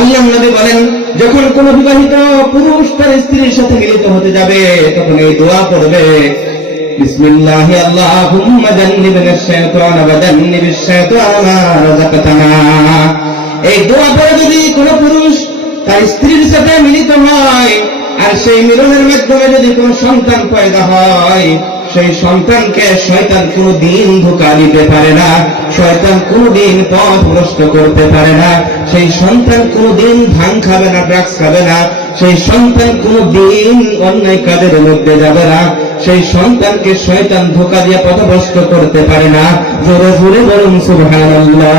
আল্লাহর নবী বলেন, যখন কোন বিবাহিত পুরুষ তার স্ত্রীর সাথে মিলিত হতে যাবে তখন এই দোয়া পড়বে, বিসমিল্লাহি আল্লাহুম্মা জান্নিবনাশ শাইতানা ওয়া জান্নিবিশ শাইতানা মা রাযাকতানা। এই দোয়া পড়ে যদি কোন পুরুষ তার স্ত্রীর সাথে মিলিত হয় আর সেই মিলনের মাধ্যমে যদি কোন সন্তান পয়দা হয়, সেই সন্তানকে শয়তান কোনদিন ধোঁকা দিতে পারে না, শয়তান কোনদিন পথ ভ্রষ্ট করতে পারে না, সেই সন্তান কোনদিন ভাঙ খাবে না, ড্রাগস খাবে না, সেই সন্তান কোনদিন অন্যায় কাজের মধ্যে যাবে না, সেই সন্তানকে শয়তান ধোঁকা দিয়ে পথভ্রষ্ট করতে পারে না। জোরে জোরে বলুন সুবহানাল্লাহ।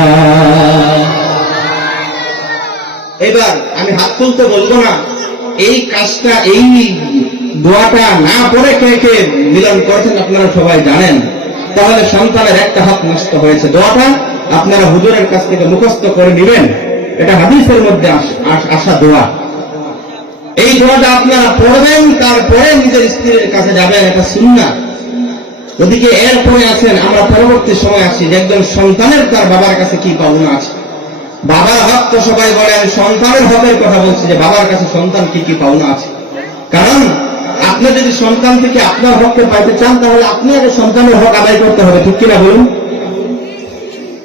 এবার আমি হাত তুলতে বলবো না, এই কাজটা এই দোয়াটা না পড়ে কে কে মিলন করেছেন আপনারা সবাই জানেন, তাহলে সন্তানের একটা হাত নষ্ট হয়েছে। দোয়াটা আপনারা হুজুরের কাছ থেকে মুখস্থ করে নেবেন, এটা হাদিসের মধ্যে আসা দোয়া। এই দোয়াটা আপনারা পড়বেন, তারপরে নিজের স্ত্রীর কাছে যাবেন, এটা সুন্নাত। ওদিকে এরপরে আছেন, আমরা পরবর্তী সময় আসি যে একজন সন্তানের তার বাবার কাছে কি পাওনা আছে। বাবার হক তো সবাই বলে, আমি সন্তানের হকের কথা বলছি যে বাবার কাছে সন্তান কি কি পাওনা আছে। কারণ আপনি যদি সন্তান থেকে আপনার হককে পাইতে চান তাহলে আপনি আগে সন্তানের হক আদায় করতে হবে, ঠিক কিনা বলুন?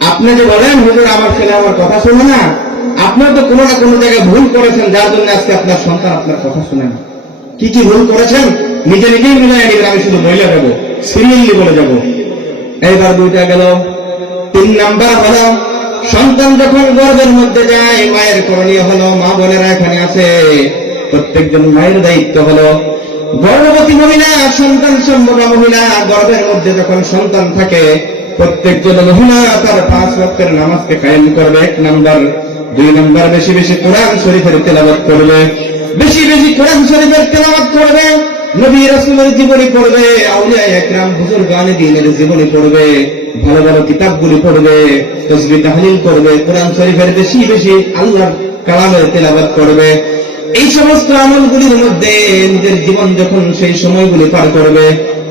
আপনি যে বলেন হুজুর আমার ছেলে আমার কথা শুনে না, আপনার তো কোনো না কোনো জায়গায় ভুল করেছেন, যার জন্য আজকে আপনার সন্তান আপনার কথা শুনে না। কি কি ভুল করেছেন নিজে নিজেই মিলাই নেবেন, আমি শুধু বইলে যাবো, সিরিয়ালি বলে যাব। এইবার দুইটা গেল। 3 নাম্বার হলো, সন্তান যখন গর্ভের মধ্যে যায় মায়ের করণীয় হলো, মা বোনেরা এখানে আছে, প্রত্যেকজন মায়ের দায়িত্ব হলো গর্ভবতী মহিলা, সন্তান সম্ভবা মহিলা গর্ভের মধ্যে যখন সন্তান থাকে, প্রত্যেকজন মহিলা তার 5 ওয়াক্তের নামাজকে কায়েম করবে, 1 নাম্বার। 2 নাম্বার, বেশি বেশি কোরআন শরীফের তেলাওয়াত করবে, বেশি বেশি কোরআন শরীফের তেলাওয়াত করবে, নবী রাসূলের জীবনী পড়বে, আউলিয়া একরাম বুজুর্গানে দ্বীনের জীবনী পড়বে, ভালো ভালো কিতাবগুলি পড়বে, তাসবিহ তাহলিল করবে, কোরআন শরীফের বেশি বেশি আল্লাহর কালামের তেলাওয়াত করবে। এই সমস্ত আমলগুলির মধ্যে নিজের জীবন যখন সেই সময়গুলি পার করবে,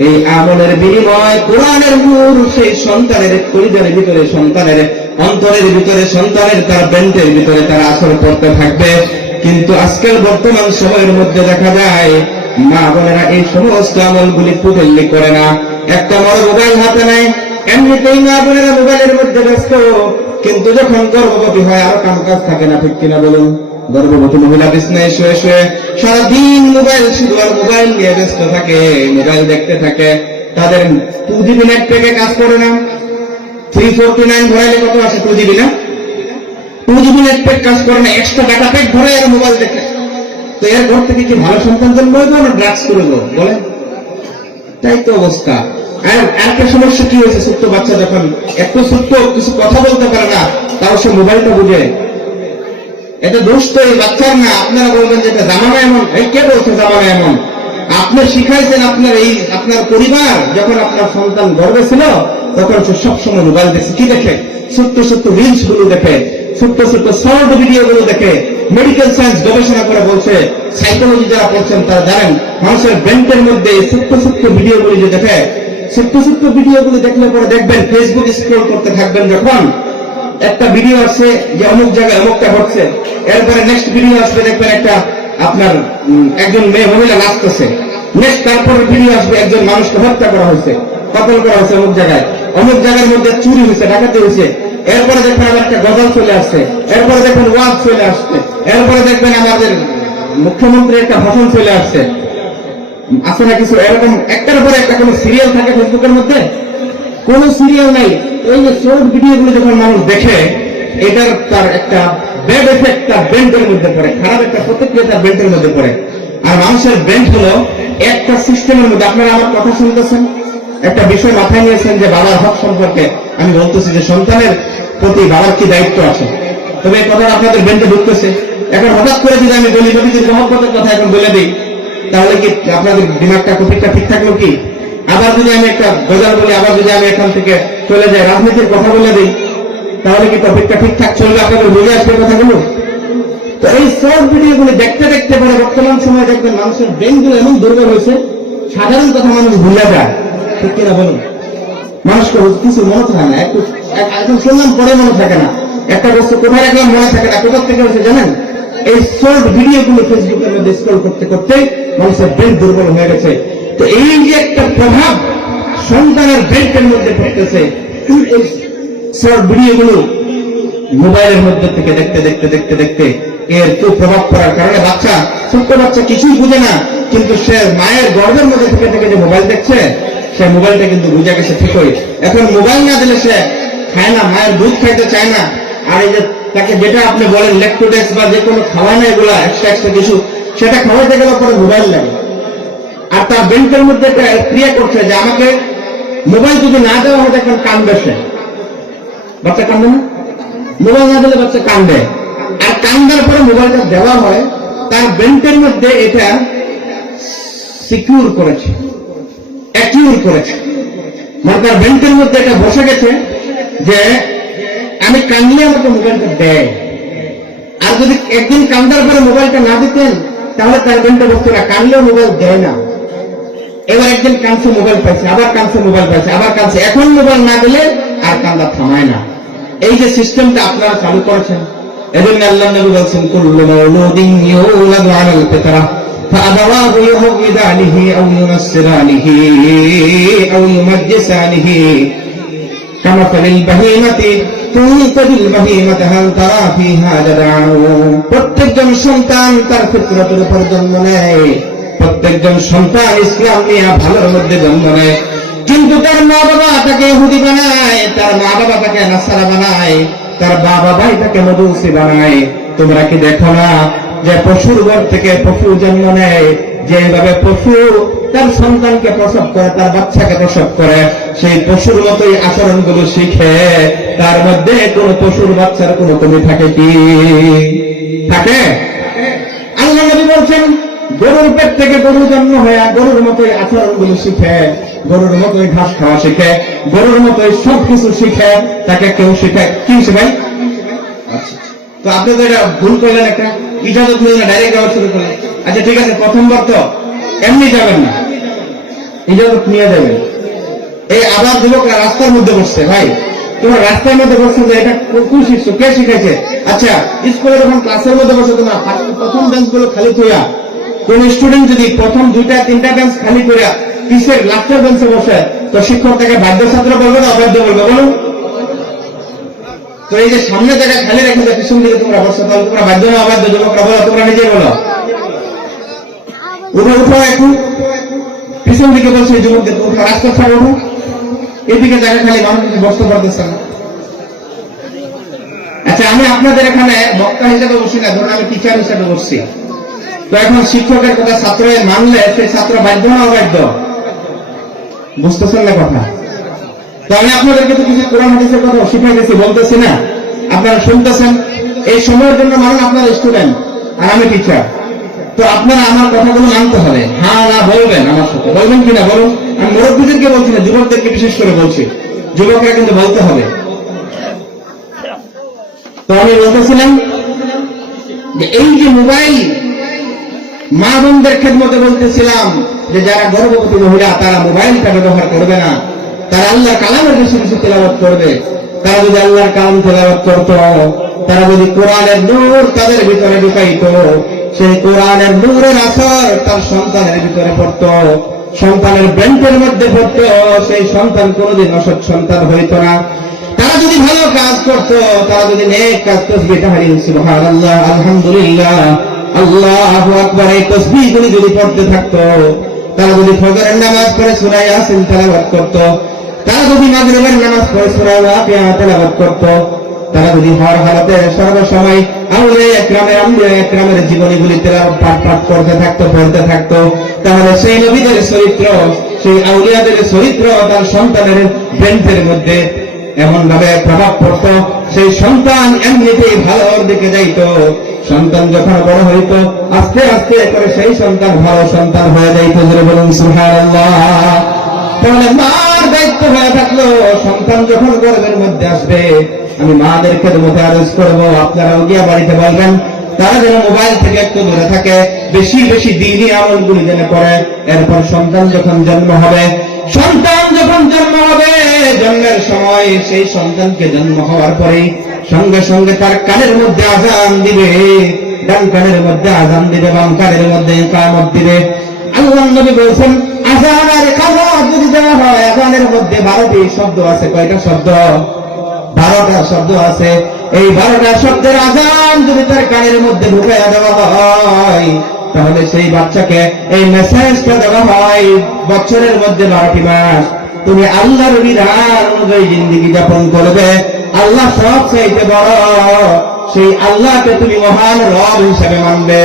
এই আমলের বিনিময় কোরআনের নূর সেই সন্তানের পরিবারের ভিতরে, সন্তানের অন্তরের ভিতরে, সন্তানের তার ব্রেনের ভিতরে তার আসর পড়তে থাকবে। কিন্তু আজকাল বর্তমান সময়ের মধ্যে দেখা যায় মা বোনেরা এই সমস্ত আমলগুলি ফুটেল্লি করে না, একটা বড় মোবাইল হাতে নেয়, এমনিতেই মা বোনেরা মোবাইলের মধ্যে ব্যস্ত, কিন্তু যখন গর্ভবতী হয় আর কাম কাজ থাকে না, ঠিক কিনা বলুন? গর্ভবতী মহিলা বিছনায় শুয়ে শুয়ে সারাদিন মোবাইল, শুধু আর মোবাইল নিয়ে ব্যস্ত থাকে, মোবাইল দেখতে থাকে। তাদের 2GB নেট প্যাকে কাজ করে না, 349 ভরাইলে কত আসে? 2GB না, 2GB নেট প্যাক কাজ করে না, এক্সট্রা ডাটা প্যাক ভরে আর মোবাইল দেখে। তো এর ঘর থেকে কি ভালো সন্তান জন্ম হইব না ড্রাগস করবো বলে? তাই তো অবস্থা। আর একটা সমস্যা কি হয়েছে, ছোট্ট বাচ্চা যখন একটু ছোট্ট কিছু কথা বলতে পারে না, তাও সে মোবাইলটা বুঝে। এটা দোষ তো এই বাচ্চার না। আপনারা বলবেন যে এটা জামানা এমন, এই কে বলছে জামানা এমন? আপনি শিখাইছেন, আপনার পরিবার যখন আপনার সন্তান গর্ভে ছিল তখন সে সবসময় মোবাইল দেখছে। কি দেখে? ছোট্ট ছোট্ট রিলস গুলো দেখে, ছোট্ট ছোট্ট শর্ট ভিডিও গুলো দেখে। মেডিকেল সায়েন্স গবেষণা করে বলছে, সাইকোলজি যারা পড়ছেন তারা জানেন, মানুষের ব্রেনের মধ্যে ছোট্ট ছোট্ট ভিডিও গুলি যে দেখে, ছোট্ট ছোট্ট ভিডিও গুলি দেখলে পরে দেখবেন ফেসবুক স্ক্রল করতে থাকবেন, যখন একটা ভিডিও আসছে যে অমুক জায়গায় অমুকটা ঘটছে, এরপরে নেক্সট ভিডিও আসবে দেখবেন একটা আপনার একজন মেয়ে মহিলা নাচতেছে, নেক্সট তারপরে ভিডিও আসবে একজন মানুষকে হত্যা করা হয়েছে, কতল করা হয়েছে অমুক জায়গায়, অমুক জায়গার মধ্যে চুরি হয়েছে, ডাকাতি হয়েছে, এরপরে দেখবেন আবার একটা গজল চলে আসছে, এরপরে দেখবেন ওয়াজ চলে আসছে, এরপরে দেখবেন আমাদের মুখ্যমন্ত্রী একটা ভাষণ চলে আসছে, আছে না কিছু এরকম একটার পরে একটা কোনো সিরিয়াল থাকে ফেসবুকের মধ্যে? কোন সিরিয়াল নাই। এই যে শর্ট ভিডিওগুলো যখন মানুষ দেখে, এটার তার একটা ব্যাড এফেক্ট তার ব্রেনের মধ্যে পড়ে, খারাপ একটা প্রতিক্রিয়া তার ব্রেনের মধ্যে পড়ে। আর মানুষের ব্রেন হলো একটা সিস্টেমের মধ্যে। আপনারা আমার কথা শুনতেছেন, একটা বিষয় মাথায় নিয়েছেন যে বাবার হক সম্পর্কে আমি বলতেছি যে সন্তানের প্রতি বাবার কি দায়িত্ব আছে, তবে এই কথাটা আপনাদের ব্রেনে ঢুকতেছে। এখন হঠাৎ করে যদি আমি বলি নবীজির মহব্বতের কথা এখন বলে দিই, তাহলে কি আপনাদের দিমাগটা টপিকটা ঠিক থাকলো কি? আবার যদি আমি একটা গজল বলি, আবার যদি আমি এখান থেকে চলে যাই রাজনীতির কথা বলে দিই, তাহলে কি টপিকটা ঠিকঠাক চলবে? আপনাদের বুঝে আসবে কথাগুলো? তো এই শর্ট ভিডিওগুলো দেখতে দেখতে পরে বর্তমান সময় দেখবেন মানুষের ব্রেনগুলো এমন দুর্বল হয়েছে, সাধারণ কথা মানুষ ভুলে যায়, ঠিক কিনা বলুন? মানুষকে কিছু মনে থাকে না, একটু এখন শুনলাম পরে মনে থাকে না, একটা বস্তু কোথায় রাখলাম মনে থাকে না, কোথার থেকে হয়েছে জানেন? এই শর্ট ভিডিওগুলো ফেসবুকের মধ্যে স্ক্রল করতে করতে মানুষের ব্রেন দুর্বল হয়ে গেছে। তো এই যে একটা প্রভাব সন্তানের ব্রেনের মধ্যে পড়তেছে, এই শর্ট ভিডিওগুলো মোবাইলের মধ্যে থেকে দেখতে দেখতে দেখতে দেখতে এর প্রভাব পড়ার কারণে ছোট্ট বাচ্চা কিছুই বুঝে না, কিন্তু সে মায়ের গর্ভের মধ্যে থেকে থেকে যে মোবাইল দেখছে, সে মোবাইলটা কিন্তু বুঝে গেছে ঠিকই। এখন মোবাইল না দিলে সে খায় না, মায়ের দুধ খাইতে চায় না। আর এই যে তাকে যেটা আপনি বলেন ল্যাকটোডেক্স বা যে কোনো খাওয়ায় না, এগুলা এক্সট্রা কিছু, সেটা খাওয়াইতে গেলে পরে মোবাইল লাগে। আর তার ব্রেনের মধ্যে একটা ক্রিয়া করছে যে আমাকে মোবাইল যদি না দেওয়া হয় এখন কান্দবে সে। বাচ্চা কান্দে না? মোবাইল না দিলে বাচ্চা কান্দে। আর কান্দার পরে মোবাইলটা দেওয়া হয়, তার ব্রেনের মধ্যে এটা সিকিউর করেছে, অ্যাকিউর করেছে, মানে তার ব্রেনের মধ্যে এটা বসে গেছে যে আমি কান্দলে আমাকে মোবাইলটা দেয়। আর যদি একদিন কান্দার পরে মোবাইলটা না দিতেন তাহলে তার ব্রেনটা বসতো না, কানলেও মোবাইল দেয় না। এবার একদিন কানছে মোবাইল পাইছে, আবার কানছে মোবাইল পাইছে, আবার কানছে, এখন মোবাইল না দিলে আর কান্দা থামায় না। এই যে সিস্টেমটা আপনারা চালু করেছেন, এজন্য আল্লাহ নবী বলেছেন কুল্লু মাউলুদিন ইউলাদু আলাল ফিতরা ফাআবাওয়াহু ইউহাউইদানিহি আও ইউনাসসিরানিহি আও ইউমাজ্জিসানিহি কামাসালিল বাহিমাতি তুনতাজিল বাহিমাতা হাল তারা ফিহা জাদাউ। প্রত্যেকজন সন্তান তার ফিতরতের উপর জন্ম নেয়, প্রত্যেকজন সন্তান ইসলাম নিয়ে ভালোর মধ্যে জন্ম নেয়, কিন্তু তার মা বাবা তাকে ইহুদি বানায়, তার মা বাবা তাকে নাসারা বানায়, তার বাবা ভাই তাকে মজুসি বানায়। তোমরা কি দেখো না যে পশুর ঘর থেকে পশু জন্ম নেয়, যেভাবে পশু তার সন্তানকে প্রসব করে, তার বাচ্চাকে প্রসব করে, সেই পশুর মতোই আচরণগুলো শিখে। তার মধ্যে কোন পশুর বাচ্চার কোন কমি থাকে কি? থাকে? আল্লাহ নবী বলছেন গরুর পেট থেকে গরু জন্ম হয়ে গরুর মতোই আচরণগুলো শিখে, গরুর মতোই ঘাস খাওয়া শিখে, গরুর মতোই সবকিছু শিখে। তাকে কেউ শিখায় কি শেখায়? তো আপনি তো এটা ভুল করলেন, একটা ইজাজত নিলেন, ডাইরেক্ট যাওয়া শুরু করলেন। আচ্ছা ঠিক আছে, প্রথমবার তো এমনি যাবেন না, ইজাজত নিয়ে যাবেন। এই আবার যুবকরা রাস্তার মধ্যে বসছে, ভাই তোমার রাস্তার মধ্যে বসছে যে এটা কোন শিখছো, কে শিখাইছে? আচ্ছা স্কুলে যখন ক্লাসের মধ্যে বসে তোমার প্রথম বেঞ্চ গুলো খালি করিয়া, কোন স্টুডেন্ট যদি প্রথম 2-3টা বেঞ্চ খালি করিয়া পিছের লাস্টের বেঞ্চে বসে, তো শিক্ষক তাকে বাধ্য ছাত্র বলবে না অবাধ্য বলবে? বলুন তো। এই যে সামনে জায়গায় খালি রেখে যায়, পিছন দিকে তোমরা বসে, তাহলে তোমরা বাধ্য না অবাধ্য? যুবকরা বলো, তোমরা নিজেই বলো। উঠো একটু, পিছন দিকে বলছে যুবকদের উঠো, রাস্তা ছাড়ো, উঠো। এদিকে জায়গা খালি, মানুষ বসতে পারতেছে না। আচ্ছা আমি আপনাদের এখানে বক্তা হিসেবে বসি না, ধরুন আমি টিচার হিসেবে বসছি। তো এখন শিক্ষকের কথা ছাত্র মানলে সেই ছাত্র বাধ্য না অবাধ্য? বুঝতেছেন না কথা? তো আমি আপনাদেরকে তো কিছু কোরআন হাদিসের কথা শিখাইতেছি, বলতেছি না, আপনারা শুনতেছেন। এই সময়ের জন্য মানুষ আপনার স্টুডেন্ট আর আমি টিচার, তো আপনারা আমার কথাগুলো মানতে হবে, হ্যাঁ না বলবেন, আমার সাথে বলবেন কিনা বলুন। আমি মুরব্বীদেরকে বলছি না, যুবকদেরকে বিশেষ করে বলছি, যুবকরা কিন্তু বলতে হবে। তো আমি বলতেছিলাম যে এই যে মোবাইল, মা বোনদের খেদমতে বলতেছিলাম যে যারা গর্ভবতী মহিলা তারা মোবাইলটা ব্যবহার করবে না, তারা আল্লাহর কালামের বেশি বেশি তেলাওয়াত করবে। তারা যদি আল্লাহর কালাম তেলাওয়াত করত, তারা যদি কোরআনের নূর তাদের ভিতরে ঢুকাইত, সেই কোরআনের নূরের আসর তার সন্তানের ভিতরে পড়ত, সন্তানের ব্রেনের মধ্যে পড়ত, সেই সন্তান কোনদিন অসৎ সন্তান হইত না। তারা যদি ভালো কাজ করত, তারা যদি নেক কাজ, তাসবিহ তাহলিল সুবহানাল্লাহ আলহামদুলিল্লাহ আল্লাহু আকবার, এই তাসবিহগুলি যদি পড়তে থাকতো, তারা যদি ফজরের নামাজ পড়ে সূরা ইয়াসিন তেলাওয়াত করত, তারা যদি মাগরিবের নামাজ পড়ে সূরা ওয়াকিয়া তেলাওয়াত করত, তারা যদি হর হালতে সর্বসময় আউলিয়া একরামের আম্বিয়া একরামের জীবনীগুলি তেলাওয়াত পাঠ করতে থাকতো, পড়তে থাকতো, তাহলে সেই নবীদের চরিত্র, সেই আউলিয়াদের চরিত্র তার সন্তানের ব্রেনের মধ্যে এমন ভাবে প্রভাব পড়ত, সেই সন্তান এমনিতেই ভালোর দিকে যাইত। সন্তান যখন বড় হইত, আস্তে আস্তে করে সেই সন্তান ভালো সন্তান হয়ে যাইত। জোরে বলুন সুবহানাল্লাহ। তাহলে মার দায়িত্ব হয়ে থাকলো, সন্তান যখন গর্ভের মধ্যে আসবে, আমি মাদের খেদমতে আরজ করবো, আপনারাও গিয়া বাড়িতে বলবেন তারা যেন মোবাইল থেকে একটু দূরে থাকে, বেশি বেশি দিনই আমলগুলি যেন করে। এরপর সন্তান যখন জন্ম হবে, জন্মের সময় সেই সন্তানকে জন্ম হওয়ার পরে সঙ্গে সঙ্গে তার কানের মধ্যে আযান দিবে, ডান কানের মধ্যে আযান দিবে, বাম কানের মধ্যে ইকামত দিবে। আল্লাহর নবী বলেছেন আযান আর ইকামত যদি দেওয়া হয়, আযানের মধ্যে 12টি শব্দ আছে। কয়টা শব্দ? 12টা শব্দ আছে। এই 12টা শব্দের আযান যদি তার কানের মধ্যে ঢুকাইয়া দেওয়া হয়, তাহলে সেই বাচ্চাকে এই মেসেজটা দেওয়া হয়, বছরের মধ্যে 12টি মাস তুমি আল্লাহর বিধান অনুযায়ী জিন্দেগি যাপন করবে। আল্লাহ সবচাইতে বড়, সেই আল্লাহকে তুমি মহান রব হিসেবে মানবে।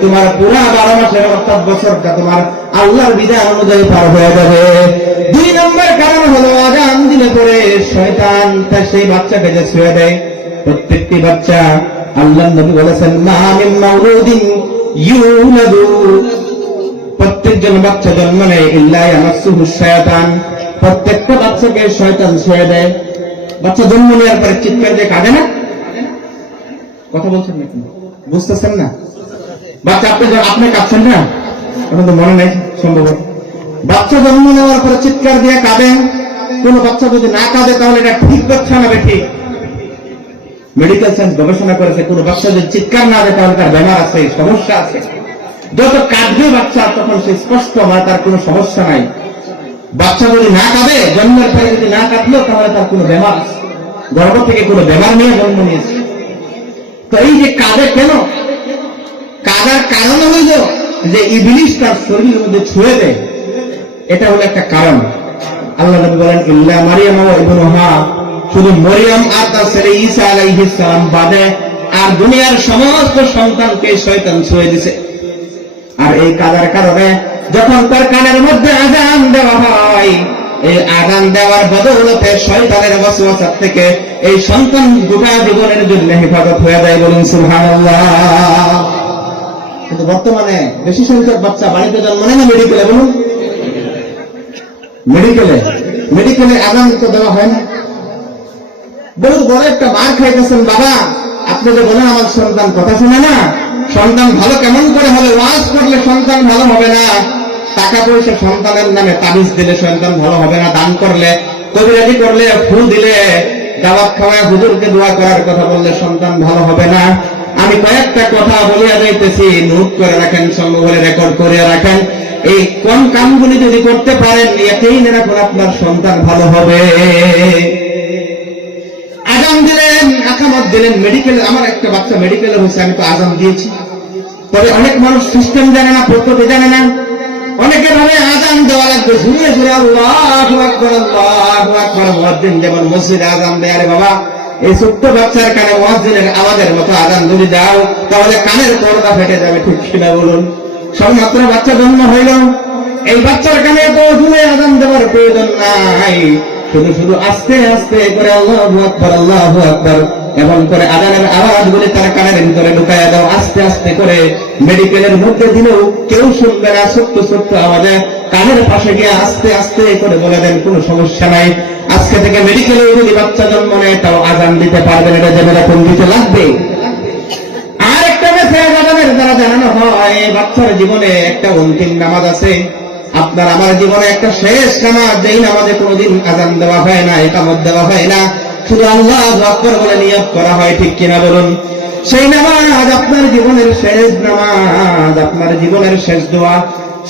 তোমার পুরা 12 মাসের অর্থাৎ বছরটা তোমার আল্লাহর বিধান অনুযায়ী পার হয়ে যাবে। 2 নম্বর কারণ হলো আযান দিলে পরে শয়তান তার সেই বাচ্চাকে যে ছুঁয়ে দেয়। প্রত্যেকটি বাচ্চা, আল্লাহর নবী বলেছেন মা মিন মাউলুদিন ইউলাদু, প্রত্যেকজন বাচ্চা জন্ম নেয় ইল্লা ইয়ামাসসুহু শায়াতান, প্রত্যেকটা বাচ্চাকে শয়তান ছুঁয়ে দেয়। বাচ্চা জন্ম নেওয়ার পরে চিৎকার দিয়ে কাঁদে না? কথা বলছেন নাকি? বুঝতেছেন না? বাচ্চা আপনি কাঁদছেন না? এখন তো মনে নেই সম্ভব। বাচ্চা জন্ম নেওয়ার পরে চিৎকার দিয়ে কাঁদেন। কোন বাচ্চা যদি না কাঁদে তাহলে এটা ঠিক বাচ্চা না বেঠিক? মেডিকেল সায়েন্স গবেষণা করেছে কোন বাচ্চা যদি চিৎকার না দেয় তাহলে তার বেমার আছে, সমস্যা আছে। যত কাঁদবে বাচ্চা তখন সে স্পষ্ট হয় তার কোনো সমস্যা নাই। বাচ্চা যদি না কাঁদে, জন্মের পরে যদি না কাঁদলো তাহলে তার কোনো বেমার আছে, গর্ভ থেকে কোনো বেমার নিয়ে জন্ম নিয়েছে। তো এই যে কাঁদে কেন? কাঁদার কারণ হইল যে ইবলিস তার শরীরের মধ্যে ছুঁয়ে দেয়, এটা হলো একটা কারণ। আল্লাহ নবী বলেন ইল্লা মারিয়াম ওয়া ইবনুহা, শুধু মরিয়ম আর তার ছেলে ঈসা আলাইহিস সালাম বাদে আর দুনিয়ার সমস্ত সন্তানকে শয়তান ছুঁয়ে দিছে। আর এই কাদার কারণে যখন তার কানের মধ্যে আযান দেওয়া হয়, এই আযান দেওয়ার বদৌলতে শয়তানের ওয়াসওয়াসা থেকে এই সন্তান গোটা জীবনের জন্য হেফাজত হয়ে যায়। বলুন সুবহানাল্লাহ। কিন্তু বর্তমানে বেশি সংখ্যক বাচ্চা বাড়িতে জন্ম নেয় না মেডিকেলে? বলুন, মেডিকেলে আযান তো দেওয়া হয় না। বলুন, বড় একটা মার খাইতেছেন বাবা, আপনি যে বলেন আমার সন্তান কথা শুনে না, সন্তান ভালো কেমন করে হবে? ওয়াজ করলে সন্তান ভালো হবে না, টাকা পয়সা সন্তানের নামে তাবিজ দিলে সন্তান ভালো হবে না, দান করলে, কবিরাজি করলে, ফুল দিলে, দাওয়াত খাওয়ায় হুজুরকে দোয়া করার কথা বললে সন্তান ভালো হবে না। আমি কয়েকটা কথা বলিয়া যাইতেছি, নোট করে রাখেন, সংগ্রহে রেকর্ড করে রাখেন। এই কোন কামগুলি যদি করতে পারেন, এতেই রাখুন আপনার সন্তান ভালো হবে। আযান দিলেন, ইকামত দিলেন, মেডিকেলে, আমার একটা বাচ্চা মেডিকেলে হয়েছে, আমি তো আযান দিয়েছি। তবে অনেক মানুষ সিস্টেম জানে না, পদ্ধতি জানে না। অনেকে ভাবে আযান দেওয়া লাগবে জুড়ে জুড়ে আল্লাহু আকবার আল্লাহু আকবার, মুয়াজ্জিন যেমন মসজিদে আযান দেয়। আরে বাবা, এই ছোট্ট বাচ্চার কানে মুয়াজ্জিনের আওয়াজের মতো আযান যদি দাও তাহলে কানের পর্দা ফেটে যাবে, ঠিক কিনা বলুন? সবেমাত্র বাচ্চা জন্ম হইল, এই বাচ্চার কানে এত জুড়ে আযান দেওয়ার প্রয়োজন নাই। শুধু শুধু আস্তে আস্তে করে আল্লাহু আকবার আল্লাহু আকবার এমন করে আযানের আওয়াজগুলি তার কানের ভিতরে ঢুকাইয়া দাও, আস্তে আস্তে করে। মেডিকেলের মধ্যে দিলেও কেউ শুনবে না, ছোট্ট ছোট্ট আওয়াজে কানের পাশে গিয়ে আস্তে আস্তে করে বলে দেন, কোনো সমস্যা নাই। আজকে থেকে মেডিকেলে যদি বাচ্চা জন্ম নেয় তাও আযান দিতে পারবেন, এটা জেনে রাখুন, দিতে লাগবে। আর একটা মেসেজ আযানের দ্বারা জানানো হয়, বাচ্চার জীবনে একটা অন্তিম নামাজ আছে। আপনার আমার জীবনে একটা শেষ নামাজ, যেই নামাজে কোনোদিন আযান দেওয়া হয় না, ইকামত দেওয়া হয় না, শুধু আল্লাহু আকবার বলে নিয়ত করা হয়, ঠিক কিনা বলুন? সেই নামাজ আপনার জীবনের শেষ নামাজ, আপনার জীবনের শেষ দোয়া।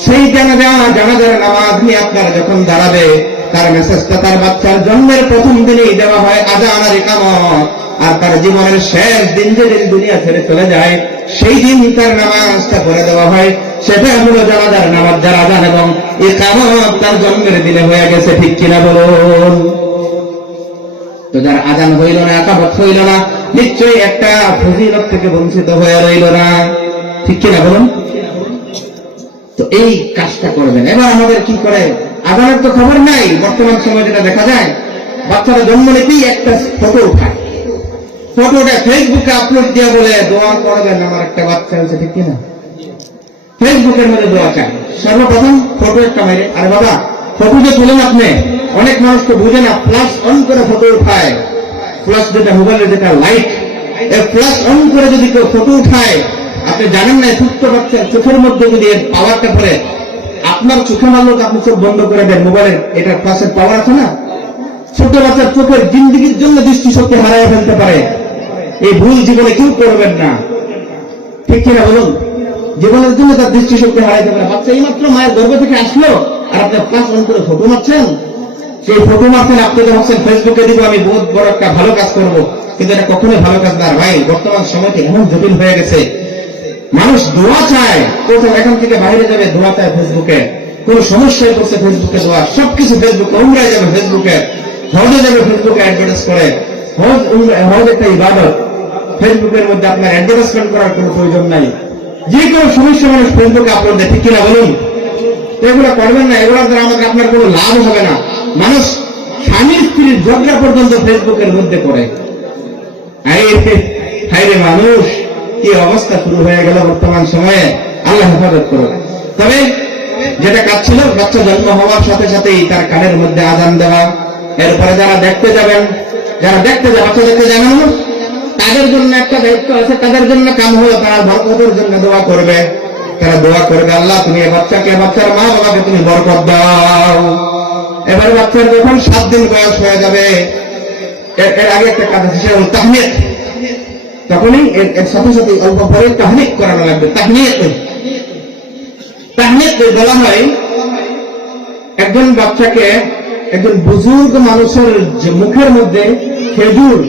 সেই জানাজার নামাজ নিয়ে আপনার যখন দাঁড়াবে, তার মেসেজটা তার বাচ্চার জন্মের প্রথম দিনেই দেওয়া হয়, আযান আর ইকামত। আর তার জীবনের শেষ দিন যেদিন দুনিয়া ছেড়ে চলে যায়, সেই দিন তার নামাজটা করে দেওয়া হয়। সেটা হলো জানাজার নামাজ, যার আযান এবং ইকামত তার জন্মের দিনে হয়ে গেছে, ঠিক কিনা বলুন? তো যার আযান হইল না, ইকামত হইল না, নিশ্চয়ই একটা ফজিলত থেকে বঞ্চিত হয়ে রইল না, ঠিক কিনা বলুন? তো এই কাজটা করবেন। এবার আমাদের কি করে? আযানের তো খবর নাই। বর্তমান সময় যেটা দেখা যায়, বাচ্চারা জন্ম নিতেই একটা ফটো উঠায়, ফটোটা ফেসবুকে আপলোড দিয়ে বলে দোয়া করবেন আমার একটা বাচ্চা হয়েছে, ঠিক কিনা? ফেসবুকের মধ্যে দোয়া চায়। সর্বপ্রথম ফটো একটা মেরে, আরে বাবা, ফটো যে তোলেন আপনি, অনেক মানুষ তো বুঝে না, ফ্ল্যাশ অন করে ফটো উঠায়। ফ্ল্যাশ যেটা মোবাইলের যেটা লাইট, এই ফ্ল্যাশ অন করে যদি কেউ ফটো উঠায়, আপনি জানেন না ছোট্ট বাচ্চার চোখের মধ্যে যদি এর পাওয়ারটা পড়ে, আপনার চোখে মারলো তো আপনি চোখ বন্ধ করে দেন। মোবাইলের এটা ফ্ল্যাশের পাওয়ার আছে না, ছোট্ট বাচ্চার চোখের জিন্দিগির জন্য দৃষ্টিশক্তি হারায় ফেলতে পারে। এই ভুল জীবনে কেউ করবেন না। ঠিক কিনা বলুন? জীবনের জন্য তার দৃষ্টিশক্তি হারাইতে পারে। বাচ্চা এইমাত্র মায়ের গর্ভ থেকে আসলো আর আপনি 5 অন করে ফটো মারছেন। সেই ফটো মারছেন, আপনি তো ভাবছেন ফেসবুকে দিব, আমি বহুত বড় একটা ভালো কাজ করব, কিন্তু এটা কখনোই ভালো কাজ না ভাই। বর্তমান সময়টি এমন জটিল হয়ে গেছে, মানুষ দোয়া চায়, কোথাও এখান থেকে বাইরে যাবে দোয়া চায় ফেসবুকে, কোন সমস্যায় পড়ছে ফেসবুকে দোয়া, সবকিছু ফেসবুকে, উমরায় যাবে ফেসবুকে, হজে যাবে ফেসবুকে অ্যাডভার্টাইজ করে। হজ একটা ইবাদত, ফেসবুকের মধ্যে আপনার অ্যাডভার্টাইজমেন্ট করার কোনো প্রয়োজন নাই। যে কোনো সমস্যা মানুষ ফেসবুকে আপলোড দেয়, ঠিক কিনা বলুন? এগুলো করবেন না, এগুলোর দ্বারা আমাদের আপনার কোনো লাভ হবে না। মানুষ স্বামী স্ত্রীর ঝগড়া পর্যন্ত ফেসবুকের মধ্যে করে। হাইরে মানুষ, কি অবস্থা শুরু হয়ে গেল বর্তমান সময়ে, আল্লাহ হেফাজত করো। তবে যেটা কাজ ছিল, বাচ্চা জন্ম হওয়ার সাথে সাথেই তার কানের মধ্যে আজান দেওয়া। এরপরে যারা দেখতে যাবেন, বাচ্চা দেখতে যান, তাদের জন্য একটা দায়িত্ব আছে, তাদের জন্য কাম হলো তারা বরকতের জন্য দোয়া করবে। তারা দোয়া করবে, আল্লাহ তুমি এই বাচ্চাকে, বাচ্চার মা বাবাকে তুমি বরকত দাও। এবার বাচ্চার যখন 7 দিন বয়স হয়ে যাবে, এর আগে একটা কাজ আছে, সেটা হল তাহনিক। তখনই এর সাথে সাথে অল্প পরে তাহনিক করানো লাগবে। তাহনিক বলা হয়, একজন বাচ্চাকে একজন বুজুর্গ মানুষের যে মুখের মধ্যে খেজুর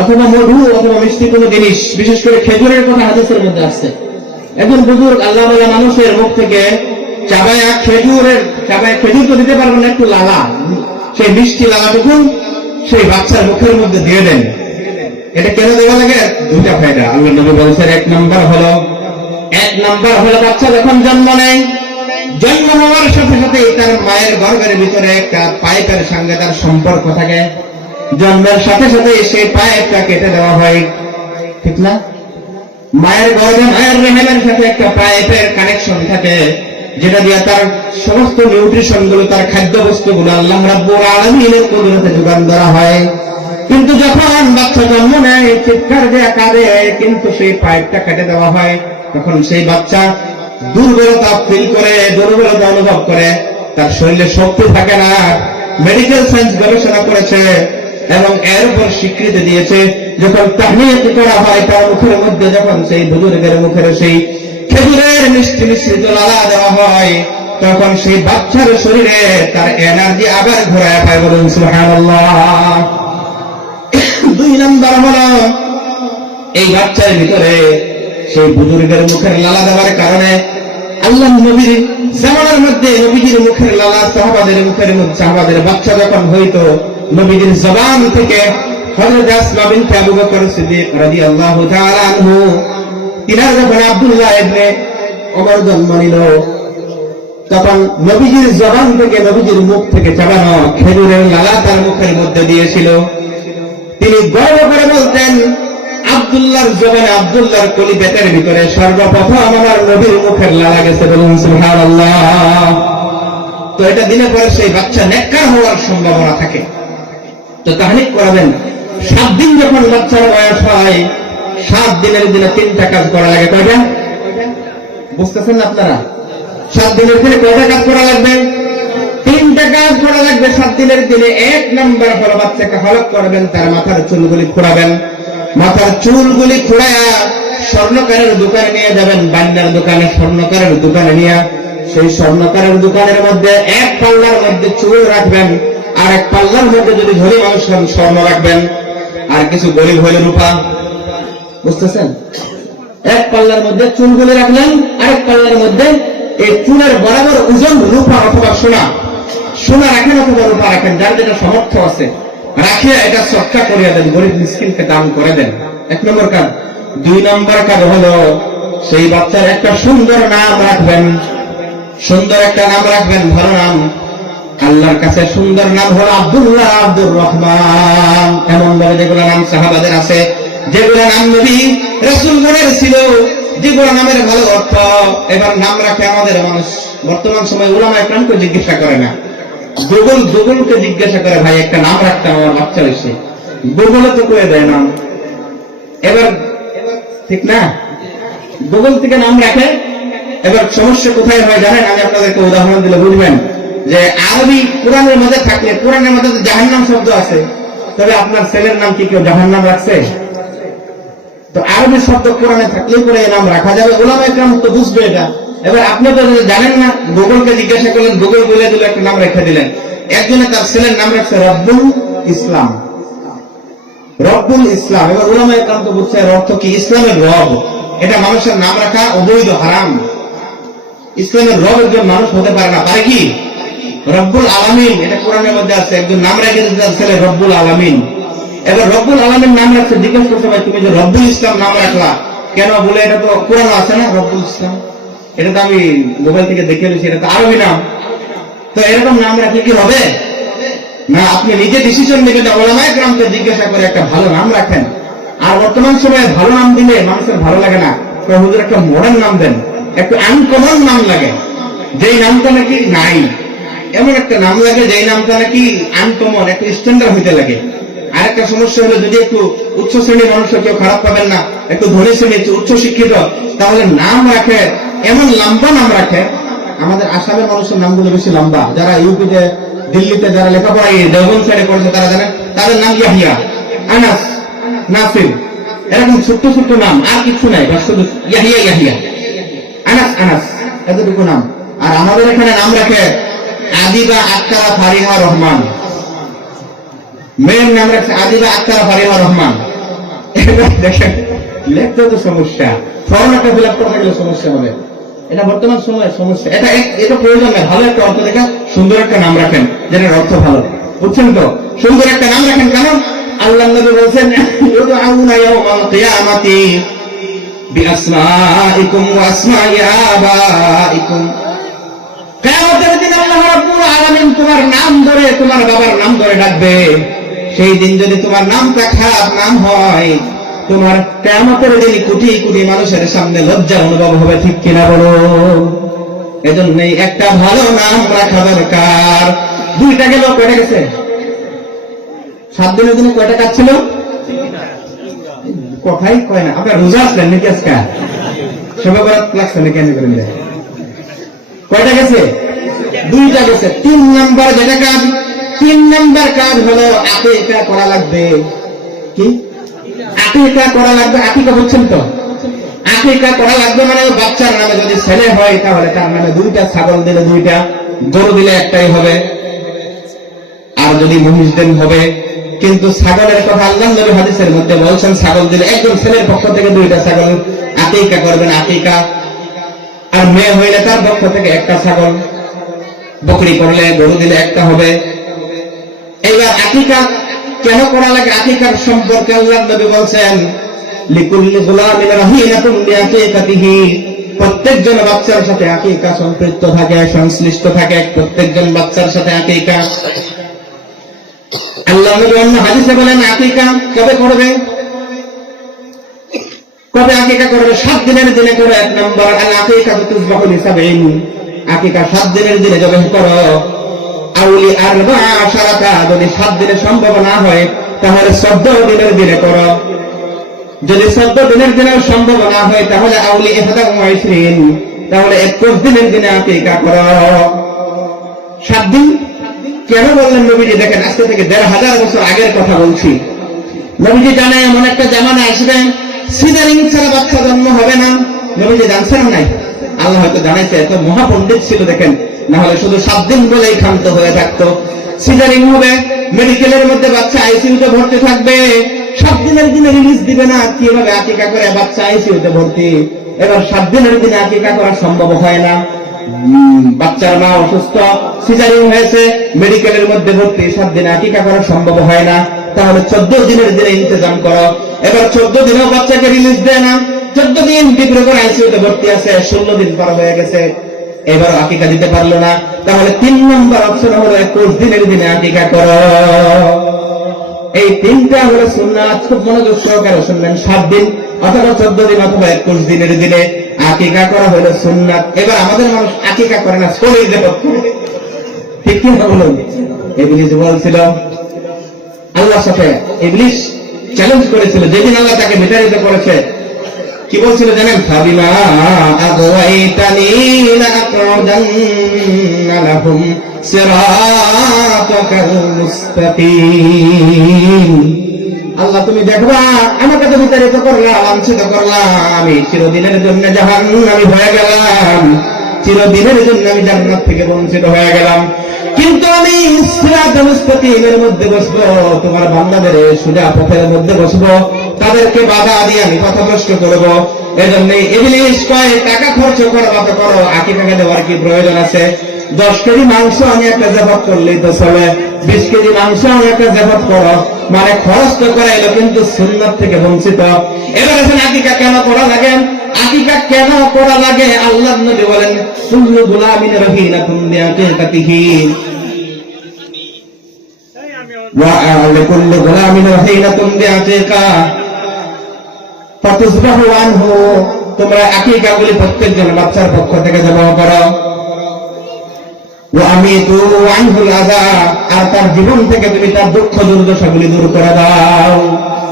অথবা মধু অথবা মিষ্টি কোনো জিনিস, বিশেষ করে খেজুরের কথা হাদিসের মধ্যে আসছে, একজন বুজুর্গ আল্লাহওয়ালা মানুষের মুখ থেকে চাবায়া খেজুর তো দিতে পারবেন না, একটু লালা, সেই মিষ্টি লালাটুকু সেই বাচ্চার মুখের মধ্যে দিয়ে দেন। এটা কেন দেওয়া লাগে? 2টা ফায়দা আল্লাহ নবী বলেছেন। এক নাম্বার হলো বাচ্চা যখন জন্ম নেয়, জন্ম হওয়ার সাথে সাথে তার মায়ের গর্ভের ভিতরে একটা পাইপের সঙ্গে তার সম্পর্ক থাকে। জন্মের সাথে সাথে সেই পাইপটা কেটে দেওয়া হয়, ঠিক না? মায়ের গর্ভে মায়ের রেহেমের সাথে একটা পাইপের কানেকশন থাকে, যেটা দিয়ে তার সমস্ত নিউট্রিশন গুলো, তার খাদ্য বস্তুগুলো আল্লাহ রাব্বুল আলামিনের কুদরতে যোগান ধরা হয়। কিন্তু যখন বাচ্চা জন্ম নেয়, চিৎকার দিয়ে কাঁদে, কিন্তু সেই পাইপটা কেটে দেওয়া হয়, তখন সেই বাচ্চা দুর্বলতা ফিল করে, দুর্বলতা অনুভব করে, তার শরীরে শক্তি থাকে না। মেডিকেল সায়েন্স গবেষণা করেছে এবং এর উপর স্বীকৃতি দিয়েছে, যখন তাহনিক করা হয়, তার মুখের মধ্যে যখন সেই বুজুর্গের মুখের সেই খেজুরের মিষ্টি মিশ্রিত লালা দেওয়া হয়, তখন সেই বাচ্চার শরীরে তার এনার্জি আবার ঘোরায় পায়। বলুন সুবহানাল্লাহ। 2 নাম্বার হলো, এই বাচ্চার ভিতরে সেই বুজুর্গের মুখের লালা দেওয়ার কারণে আল্লাহ নবীর জামানার মধ্যে নবীজির মুখের লালা সাহাবাদের মুখের মধ্যে, সাহাবাদের বাচ্চা যখন হইতো, নবীজির জবান থেকে হযরত আসমা বিনতে আবু বকর সিদ্দিক রাদিয়াল্লাহু তাআলা আনহু, তিনার যখন আব্দুল্লাহ ইবনে ওমর জন্ম নিল, তখন নবীজির জবান থেকে, নবীজির মুখ থেকে চাবানো খেজুরের লালা তার মুখের মধ্যে দিয়েছিল। তিনি গর্ব করে বলতেন, আব্দুল্লাহর জবানে, আব্দুল্লাহর কলি পেটের ভিতরে সর্বপ্রথম আমার নবীর মুখের লালা গেছে। বলুন সুবহানাল্লাহ। তো এটা দিনে পরে সেই বাচ্চা নেককার হওয়ার সম্ভাবনা থাকে। তো তাহনিক করাবেন। 7 দিন যখন বাচ্চার বয়স হয়, 7 দিনের দিনে 3টা কাজ করা লাগে। কয়টা বুঝতেছেন না আপনারা? 7 দিনের দিনে কয়টা কাজ করা লাগবে? 3টা কাজ করা লাগবে 7 দিনের দিনে। 1 নাম্বার হলো বাচ্চাকে হলক করবেন, তার মাথার চুলগুলি খোঁড়াবেন। মাথার চুলগুলি খোঁড়ায়া স্বর্ণকারের দোকানে নিয়ে যাবেন, বান্নার দোকানে, স্বর্ণকারের দোকানে নিয়ে সেই স্বর্ণকারের দোকানের মধ্যে 1 পাল্লার মধ্যে চুল রাখবেন, আর 1 পাল্লার মধ্যে যদি ধনী মানুষ স্বর্ণ রাখবেন, আর কিছু গরিব হইলে রূপা। বুঝতেছেন? 1 পাল্লার মধ্যে চুলগুলি রাখলেন, আর 1 পাল্লার মধ্যে এই চুলের বরাবর ওজন রূপা অথবা সোনা রাখেন অথবা রূপা রাখেন, যার যেটা সামর্থ্য আছে রাখিয়া এটা সৎকার করিয়া দেন, গরিব মিসকিনকে দান করে দেন। 1 নম্বর কাজ। 2 নম্বর কাজ হলো সেই বাচ্চার একটা সুন্দর নাম রাখবেন, সুন্দর একটা নাম রাখবেন, ভালো নাম। আল্লাহর কাছে সুন্দর নাম হলো আব্দুল্লাহ, আব্দুর রহমান, এমন ভাবে যেগুলো নাম সাহাবাদের আছে, যেগুলো নাম নবী রাসূলগণের ছিল, যেগুলো নামের ভালো অর্থ। এবার নাম রাখে আমাদের মানুষ বর্তমান সময় উলামায়ে কেরামকে জিজ্ঞাসা করে না, গুগলকে জিজ্ঞাসা করে, ভাই একটা নাম রাখতাম আমার বাচ্চা হয়েছে, গুগলে তো করে দেয় নাম। এবার ঠিক না, গুগল থেকে নাম রাখে। এবার সমস্যা কোথায় হয় জানেন? আমি আপনাদেরকে উদাহরণ দিলে বুঝবেন যে আরবি কোরআনের মধ্যে থাকলে, কোরআনের মধ্যে জাহান্নাম শব্দ আছে, তবে আপনার ছেলের নাম কি কেউ জাহান্নাম রাখছে? তো আরবি শব্দ কোরআনে থাকলেই পরে এই নাম রাখা যাবে। ওলামায়ে কেরাম তো বুঝবে এটা। এবার আপনি তো জানেন না, গুগলকে জিজ্ঞাসা করলেন, গুগল বলে দিল, একটা নাম রেখে দিলেন। একজনে তার ছেলের নাম রাখছে রব্বুল ইসলাম, রব্বুল ইসলাম। এবার উলামায়ে কেরাম তো বুঝছে এর অর্থ কি, ইসলামের রব। এটা মানুষের নাম রাখা অবৈধ, হারাম। ইসলামের রব একজন মানুষ হতে পারে না, পারে কি? রব্বুল আলামিন, এটা কোরআনের মধ্যে আছে। একজন নাম রেখে তার ছেলে রব্বুল আলামিন। এবার রব্বুল আলামিন নাম রাখছে, জিজ্ঞেস করছে ভাই তুমি যে রব্বুল ইসলাম নাম রাখলা কেন? বলে এটা তো কোরআন আছে না রব্বুল ইসলাম, এটা তো আমি মোবাইল থেকে দেখে নিয়েছি, এটা তো আরবি নাম। তো এরকম নাম রাখলে কি হবে? না, আপনি নিজে ডিসিশন নেবেন, ওলামায়ে কেরামকে জিজ্ঞাসা করে একটা ভালো নাম রাখেন। আর বর্তমান সময়ে ভালো নাম দিলে মানুষের ভালো লাগে না, তো হুজুর একটা মডার্ন নাম দেন, একটু আনকমন নাম লাগে, যেই নামটা নাকি নাই, এমন একটা নাম লাগে যেই নামটা নাকি আনকমন, একটু স্ট্যান্ডার্ড হইতে লাগে। আর একটা সমস্যা হলো, যদি একটু উচ্চ শ্রেণীর মানুষের, কেউ খারাপ পাবেন না, একটু ধনী শ্রেণী, উচ্চ শিক্ষিত, তাহলে নাম রাখে এমন লম্বা নাম রাখে। আমাদের আসামের মানুষের নামগুলো বেশি লম্বা, যারা ইউপিতে দিল্লিতে যারা লেখাপড়া দেওবন্দ সাইডে করেছে তারা জানেন, তাদের নাম ইয়াহিয়া, আনাস, নাসির, এরকম ছোট্ট ছোট্ট নাম, আর কিছু নাই, শুধু ইয়াহিয়া ইয়াহিয়া, আনাস আনাস, এতটুকু নাম। আর আমাদের এখানে নাম রাখে আদিবা আক্তারা ফারিহা রহমান, মেয়ের নাম রাখছে আদিবা আক্তারা ফারিহা রহমান। দেখেন লেখতে তো সমস্যা, ফর্মটা ফিল আপ করতে গেলে সমস্যা হবে। এটা বর্তমান সময়ের সমস্যা। এটা প্রয়োজন না, ভালো একটা অর্থ দেখা সুন্দর একটা নাম রাখেন, যেটার অর্থ ভালো, বুঝছেন তো? সুন্দর একটা নাম রাখেন, কেন? আল্লাহ নবী বলেছেন ইউদআউনা ইয়াওমাল কিয়ামাতি বিআসমাইকুম ওয়া আসমাই আবাইকুম। কিয়ামতের দিন আল্লাহ রাব্বুল আলামিন তোমার নাম ধরে, তোমার বাবার নাম ধরে ডাকবে। সেই দিন যদি তোমার নামটা খারাপ নাম হয়, তোমার কিয়ামতের দিন কোটি কোটি মানুষের সামনে লজ্জা অনুভব হবে, ঠিক কিনা বলো? এজন্যই একটা ভালো নাম রাখা দরকার। দুইটা গেল, কয়টা গেছে? 7 দিনের দিনে কয়টা কাজ ছিল? কথাই কয় না। আপনার রোজা আসলেন নাকি আজকে? সবে বরাত লাগছে নাকি? কয়টা গেছে? 2টা গেছে। 3 নাম্বার যেটা কাজ, 3 নাম্বার কাজ হলো আকিকা করা লাগবে। কি? আকিকা করা লাগবে। আকিকা বুঝছেন তো? আকিকা করা লাগবে মানে বাচ্চার নামে যদি ছেলে হয় তাহলে তার নামে 2টা ছাগল দিলে 2টা, গরু দিলে একটাই হবে। আর যদি মহিষ দেন হবে। কিন্তু ছাগলের কথা আল্লাহ নবী হাদিসের মধ্যে বলছেন, ছাগল দিলে একজন ছেলের পক্ষ থেকে 2টা ছাগল আকিকা করবেন, আকিকা। আর মেয়ে হইলে তার পক্ষ থেকে একটা ছাগল, বকরি করলে, গরু দিলে একটা হবে। এইবার আকিকা কেন করা লাগে? আকিকার সম্পর্কে আল্লাহ নবী বলছেন, লিকুল্লি গুলামিন রাহিনাতুন বিআকিকাতিহি, প্রত্যেকজন বাচ্চার সাথে আকিকা সম্পৃক্ত থাকে, সংশ্লিষ্ট থাকে, প্রত্যেকজন বাচ্চার সাথে আকিকা। আল্লাহ নবী অন্য হাদিসে বলেন আকিকা কবে করবে? কবে আকিকা করবে? 7 দিনের দিনে করে। 1 নম্বর, আল আকিকাতু তুযবাহু লি7, আকিকা 7 দিনের দিনে জবাহ করো। আউলি 14, যদি 7 দিনে সম্ভব না হয় তাহলে 14 দিনের দিনে করো। যদি 14 দিনের দিনে সম্ভব না হয় তাহলে আউলি 21, তাহলে 21 দিনের দিনে আকিকা করো। 7 দিন কেন বললেন নবীজি? দেখেন, আজকে থেকে 1500 বছর আগের কথা বলছি। নবীজি জানে এমন একটা জামানা আসবে সিজারিং ছাড়া বাচ্চা জন্ম হবে না। নবীজি জানছেন নাই? আল্লাহ হয়তো জানাইছে, এত মহাপণ্ডিত ছিল দেখেন, না হলে শুধু 7 দিন বলেই ক্ষান্ত হয়ে থাকতো। সিজারিং হবে, মেডিকেলের মধ্যে বাচ্চা আইসিইউতে ভর্তি থাকবে, 7 দিনের দিনে রিলিজ দিবে না। কিভাবে আকিকা করে বাচ্চা আইসিইউতে ভর্তি? এবার 7 দিনের দিনে আকিকা করা সম্ভব হয় না। বাচ্চার মা অসুস্থ, সিজারিং হয়েছে, মেডিকেলের মধ্যে ভর্তি, 7 দিনে আকিকা করা সম্ভব হয় না। তাহলে 14 দিনের দিনে ইন্তজাম করো। এবার 14 দিনেও বাচ্চাকে রিলিজ দেয় না, 14 দিন ডিব্রুগড় আইসিইউতে ভর্তি আছে, 16 দিন পার হয়ে গেছে, এবার আকিকা দিতে পারলো না। তাহলে 3 নম্বর অপশন হলো 21 দিনের দিনে আকিকা করো। এই 3টা হলো সুন্নাত। খুব মনোযোগ সহকারে শুনবেন। 7 দিন অথবা 14 দিন অথবা 21 দিনের দিনে আকিকা করা হলো সুন্নাত। এবার আমাদের মানুষ আকিকা করে না, শরীর দেহ, ঠিক কি না বলুন? ইবলিস বলছিল, আল্লাহর সাথে ইবলিস চ্যালেঞ্জ করেছিল যেদিন আল্লাহ তাকে বিতাড়িত করেছে। কি বলছিল জানেন? ফাবিমা আগওয়াইতানি লাআকউদান্না লাহুম সিরাতাকাল মুস্তাকিম। আল্লাহ তুমি দেখবা আমাকে তো বিতাড়িত করলা, লাঞ্ছিত করলা, আমি চিরদিনের জন্য জাহান্নামী হয়ে গেলাম, চিরদিনের জন্য আমি জান্নাত থেকে বঞ্চিত হয়ে গেলাম। কিন্তু আমি সিরাত মুস্তাকিমের মধ্যে বসবো, তোমার বান্দাদের সোজা পথের মধ্যে বসবো, তাদেরকে বাধা দিয়ে আমি পথভ্রষ্ট করবো। এজন্য ইবলিস কয় টাকা খরচ করবা তো করো, আকিকাকে দেওয়ার কি প্রয়োজন আছে? 10 কেজি মাংস আমি একটা জবাব করলেই তো চলে, 20 কেজি মাংস আমি একটা জবাব করো, মানে খরচ তো করাইলো কিন্তু সুন্নাত থেকে বঞ্চিত। এবার এখন আকিকা কেন করা লাগে? আকিকা কেন করা লাগে? আল্লাহর নবী বলেন কুল্লু গুলামিন রাহিনাতুন বিআকিকাতিহি ওয়া লিকুল্লি গুলামিন রাহিনাতুন বিআকিকা ফাতুসবাহু আনহু। তোমরা আকিকাগুলি প্রত্যেকজন বাচ্চার পক্ষ থেকে জমা করো। ওয়ামিতু আনহুল আযা, আর তার জীবন থেকে তুমি তার দুঃখ দুর্দশাগুলি দূর করে দাও।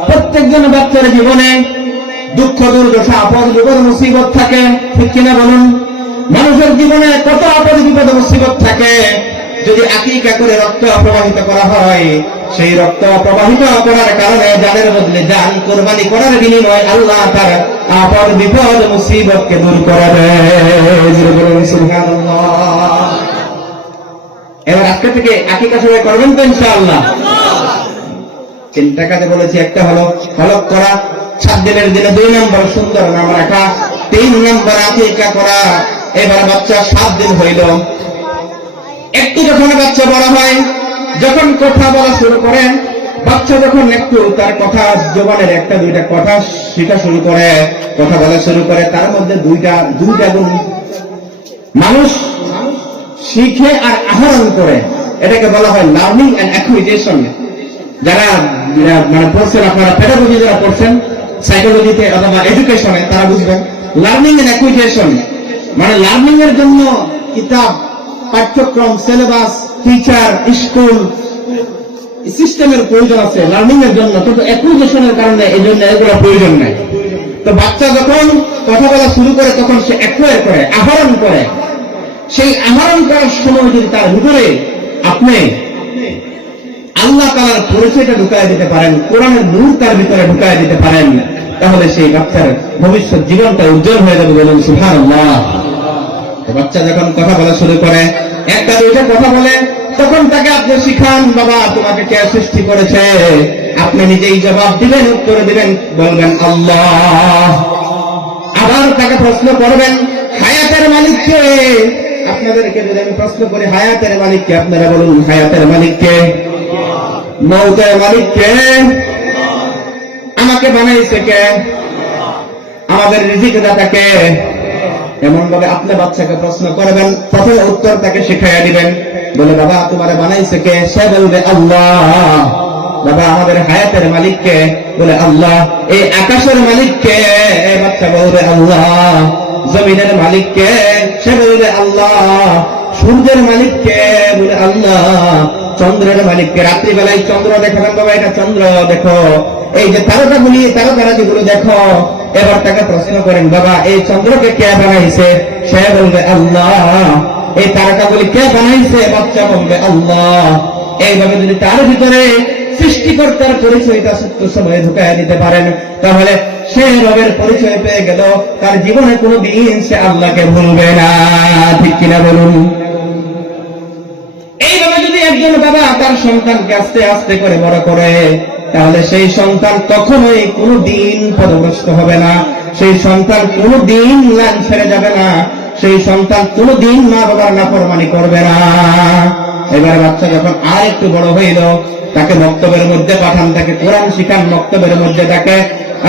প্রত্যেকজন বাচ্চার জীবনে দুঃখ দুর্দশা, আপদ বিপদ মুসিবত থাকে, ঠিক কিনা বলুন? মানুষের জীবনে কত আপদ বিপদ মুসিবত থাকে। যদি আকিকা করে রক্ত প্রবাহিত করা হয়, সেই রক্ত প্রবাহিত করার কারণে জানের বদলে জান কোরবানি করার বিনিময়ে আল্লাহ তার আপদ বিপদ মুসিবতকে দূর করে দেয়। সুবহানাল্লাহ। এবার আজকে থেকে আকিকা সবাই করবেন তো ইনশাআল্লাহ? 3টা কাজে বলেছি, একটা হলো হলক করা, 7 দিনের দিনে 2 নম্বর সুন্দর নাম রাখা, 3 নম্বর আকিকা করা। এবার বাচ্চা 7 দিন হইল, একটু যখন বাচ্চা বড় হয়, যখন কথা বলা শুরু করে, বাচ্চা যখন একটু তার কথা জবানের 1-2টা কথা শেখা শুরু করে, কথা বলা শুরু করে, তার মধ্যে দুইটা গুণ মানুষ শিখে আর আহরণ করে, এটাকে বলা হয় লার্নিং এন্ড অ্যাকুইজিশন। যারা মানে পড়ছেন, আপনারা পেডাগজি যারা পড়ছেন সাইকোলজিতে অথবা এডুকেশনে, তারা বুঝবেন লার্নিং এন্ড অ্যাকুইজিশন মানে লার্নিং এর জন্য কিতাব, পাঠ্যক্রম, সিলেবাস, টিচার, স্কুল সিস্টেমের প্রয়োজন আছে লার্নিং এর জন্য, কিন্তু অ্যাকুইজিশনের কারণে এই জন্য এগুলো প্রয়োজন নাই। তো বাচ্চা যখন কথা বলা শুরু করে তখন সে অ্যাকুয়ার করে, আহরণ করে। সেই আহরণ করার সময় যদি তার ভিতরে আপনি আল্লাহ তাআলার পরিচয়টা ঢুকায় দিতে পারেন, কোরআনের নূর তার ভিতরে ঢুকায় দিতে পারেন, তাহলে সেই বাচ্চার ভবিষ্যৎ জীবনটা উজ্জ্বল হয়ে যাবে। বলুন সুবহানাল্লাহ। বাচ্চা যখন কথা বলা শুরু করে, 1-2টা কথা বলে, তখন তাকে আপনি শিখান, বাবা তোমাকে কে সৃষ্টি করেছে? আপনি নিজেই জবাব দিবেন, উত্তর দিবেন, বলবেন আল্লাহ। আবার তাকে প্রশ্ন করবেন হায়াতের মালিক কে? আপনাদেরকে যদি আমি প্রশ্ন করি হায়াতের মালিক কে, আপনারা বলুন হায়াতের মালিক কে? মৌতের মালিক কে? আমাকে বানাইছে কে? আমাদের রিজিক দাতা কে? এমন ভাবে আপনি বাচ্চাকে প্রশ্ন করবেন, প্রথমে উত্তর তাকে শিখাইয়া দিবেন। বলে বাবা তোমারে বানাইছে কে? সে বলবে আল্লাহ। বাবা আমাদের হায়াতের মালিক কে? বলে আল্লাহ। এই আকাশের মালিক কে? বাচ্চা বলবে আল্লাহ। জমিনের মালিক কে? সে বলবে আল্লাহ। সূর্যের মালিক কে? বলে আল্লাহ। চন্দ্রের মালিক কে? রাত্রিবেলায় চন্দ্র দেখাবেন, বাবা এটা চন্দ্র দেখো, এই যে তারকাগুলি, তারকারাজিগুলো দেখো। এবার তাকে প্রশ্ন করেন, বাবা এই চন্দ্রকে কে বানাইছে? সে বলবে আল্লাহ। এই তারকাগুলি কে বানাইছে? বাচ্চা বলবে আল্লাহ। এইভাবে যদি তার ভিতরে সৃষ্টিকর্তার পরিচয়টা সত্য সময়ে ঢুকাইয়া দিতে পারেন, তাহলে সে রবের পরিচয় পেয়ে গেল, তার জীবনে কোনো দিন সে আল্লাহকে ভুলবে না। ঠিক কিনা বলুন? এইভাবে যদি একজন বাবা তার সন্তানকে আস্তে আস্তে করে বড় করে, তাহলে সেই সন্তান কখনোই কোনো দিন পদভ্রষ্ট হবে না, সেই সন্তান কোনো দিন লাইন ছেড়ে যাবে না, সেই সন্তান কোনো দিন মা বাবার নাফরমানি করবে না। এবার বাচ্চা যখন আর একটু বড় হইল, তাকে মক্তবের মধ্যে পাঠান, তাকে কোরআন শিখান, মক্তবের মধ্যে তাকে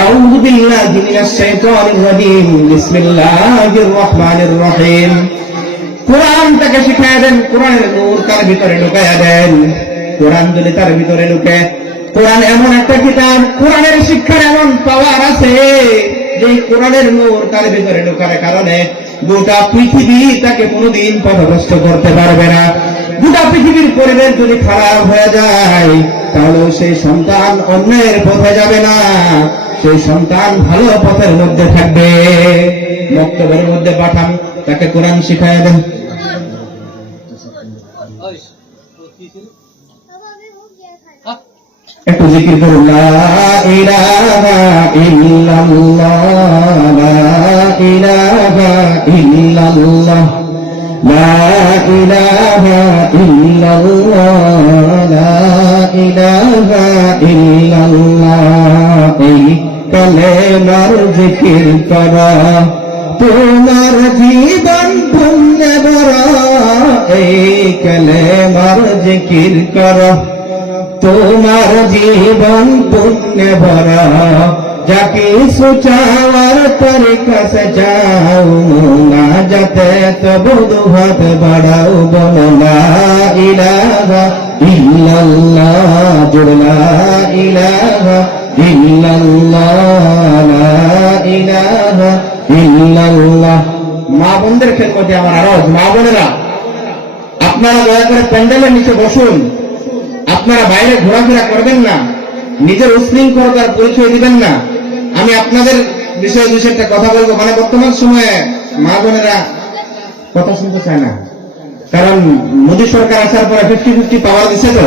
আউযু বিল্লাহি মিনাশ শাইতানির রাজীম বিসমিল্লাহির রহমানির রহিম কোরআন তাকে শিখাইয়া দেন, কোরআনের নূর তার ভিতরে ঢুকাইয়া দেন। কোরআন যদি তার ভিতরে ঢুকে, কোরআন এমন একটা কিতাব, কোরআনের শিক্ষার এমন পাওয়ার আছে যে কোরআনের নূর তার ভিতরে ঢোকার কারণে গোটা পৃথিবী তাকে কোনোদিন পথভ্রষ্ট করতে পারবে না। গোটা পৃথিবীর পরিবেশ যদি খারাপ হয়ে যায়, তাহলে সেই সন্তান অন্যের পথে যাবে না, সেই সন্তান ভালো পথের মধ্যে থাকবে। মক্তবের মধ্যে পাঠান, তাকে কোরআন শিখাইয়া দেন। একটু জিকির করুন, লা ইলাহা ইল্লাল্লাহ, লা ইলাহা ইল্লাল্লাহ, লা ইলাহা ইল্লাল্লাহ, লা ইলাহা ইল্লাল্লাহ। এই কালেমার জিকির করা তোমার জীবন পুণ্যে ভরা, এই কালেমার জিকির করা তোমার জীবন পুণ্যে ভরা। যা কিছু চাওয়ার তোর কাছে যাও, না যাতে তবু দুহাত বাড়াও, বলো লা ইলাহা ইল্লাল্লাহ, জোরে লা ইলাহা ইল্লাল্লাহ, লা ইলাহা ইল্লাল্লাহ। মা বোনদের ক্ষেত্রে আমার আরজ, মা বোনেরা আপনারা দয়া করে প্যান্ডেলের নিচে বসুন, আপনারা বাইরে ঘোরাফেরা করবেন না, নিজের উশৃঙ্খলতার পরিচয় দিবেন না। আমি আপনাদের বিষয়ে দু চারটা কথা বলবো। মানে বর্তমান সময়ে মা বোনেরা কথা শুনতে চায় না, কারণ মোদী সরকার আসার পরে 50-50 পাওয়ার দিচ্ছে। তো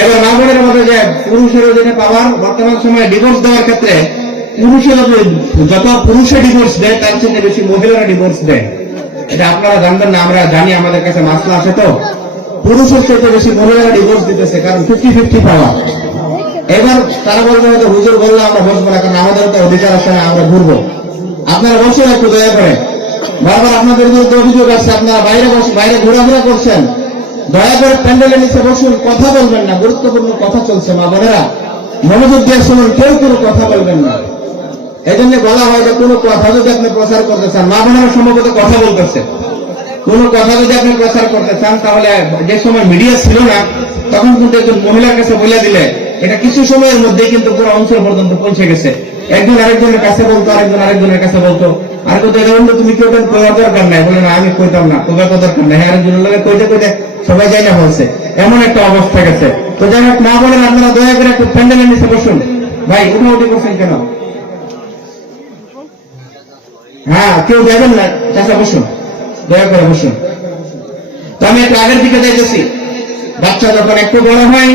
এবার মা বোনের মধ্যে যে পুরুষের অধীনে পাওয়ার, বর্তমান সময়ে ডিভোর্স দেওয়ার ক্ষেত্রে পুরুষের যত পুরুষে ডিভোর্স দেয় তার চেয়ে বেশি মহিলারা ডিভোর্স দেয়। এটা আপনারা জানবেন না, আমরা জানি, আমাদের কাছে মাসলা আছে। তো পুরুষের চেয়ে বেশি মহিলারা ডিভোর্স দিতেছে, কারণ 50-50 পাওয়া। এবার তারা বলবে হয়তো হুজুর বললে আমরা বসবো না, কারণ আমাদের তো অধিকার আছে না, আমরা ঘুরবো। আপনারা বসুন একটু দয়া করে। বারবার আপনাদের বিরুদ্ধে অভিযোগ আসছে আপনারা বাইরে ঘোরাফেরা করছেন। দয়া করে প্যান্ডেলের নিচে বসুন, কথা বলবেন না, গুরুত্বপূর্ণ কথা চলছে। মা বোনেরা মনোযোগ দিয়ে শুনুন, কেউ কোনো কথা বলবেন না। এই জন্য বলা হয় যে কোনো কথা যদি আপনি প্রচার করতে চান, মা বোনেরা সম্ভবত কথা বলতেছে, কোনো কথা যদি আপনি প্রচার করতে চান, তাহলে যে সময় মিডিয়া ছিল না তখন কিন্তু একজন মহিলার কাছে বলে দিলে এটা কিছু সময়ের মধ্যে কিন্তু পুরো অঞ্চল পর্যন্ত পৌঁছে গেছে। একজন আরেকজনের কাছে বলতো, আরেকজন আরেকজনের কাছে বলতো, আর কোথাও এটা বলতো তুমি কেউ কোয়ার দরকার নাই, বলে না আমি কইতাম না, কোথাও দরকার নাই, আরেকজনের লোক কইতে কইতে সবাই যাই না বলছে, এমন একটা অবস্থা গেছে। তো যাই হোক, মা বলেন আপনারা দয়া করে একটু প্যান্ডেলের নিচে বসুন। ভাই উঠাউঠি করছেন কেন? হ্যাঁ, কেউ যাবেন না, চাচা বসুন, দয়া করে বসুন। তো আমি একটু আগের দিকে যাইতেছি। বাচ্চা যখন একটু বড় হয়,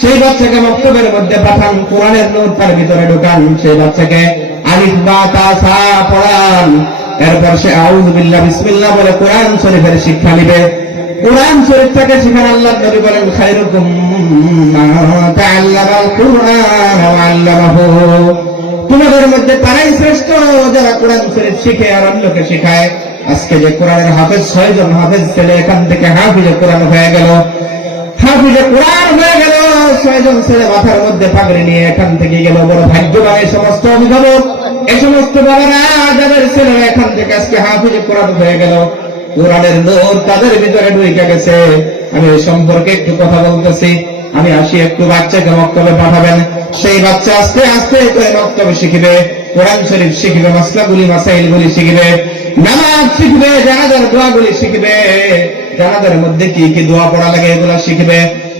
সেই বাচ্চাকে মক্তবের মধ্যে পাঠান, কোরআনের নূর তার ভিতরে ঢুকান, সেই বাচ্চাকে আলিফ বা তা সা পড়ান, এরপর সে আউযু বিল্লাহ বিসমিল্লাহ বলে কোরআন শরীফের শিক্ষা নিবে। কোরআন শরীফ থেকে শিখান। আল্লাহ নবী বলেন খায়রুকুম মান তাআল্লামাল কুরআন ওয়া আল্লামাহু, তোমাদের মধ্যে তারাই শ্রেষ্ঠ যারা কোরআন শরীফ শিখে আর অন্যকে শেখায়। আজকে যে কোরআনের হাফেজ 6 জন হাফেজ ছেলে এখান থেকে হাফিজে কোরআন হয়ে গেল, হাফিজে কোরআন হয়ে গেল, 6 জন ছেলে মাথার মধ্যে পাগড়ি নিয়ে এখান থেকে গেল। বড় ভাগ্যবান এই সমস্ত অভিভাবক, এই সমস্ত বাবারা যাদের ছেলেরা এখান থেকে আজকে হাফিজে কোরআন হয়ে গেল, কোরআনের নূর তাদের ভিতরে ঢুকে গেছে। আমি এই সম্পর্কে একটু কথা বলতেছি। আমি আসি, একটু বাচ্চাকে মক্তবে পাঠাবেন। সেই বাচ্চা আস্তে আস্তে করে মক্তবে শিখবে, কোরআন শরীফ শিখবে, মাসলাগুলি মাসাইলগুলি শিখবে, নামাজ শিখবে, জানাজার দোয়াগুলি শিখবে, জানাজার মধ্যে কি কি দোয়া পড়া লাগে এগুলো শিখবে।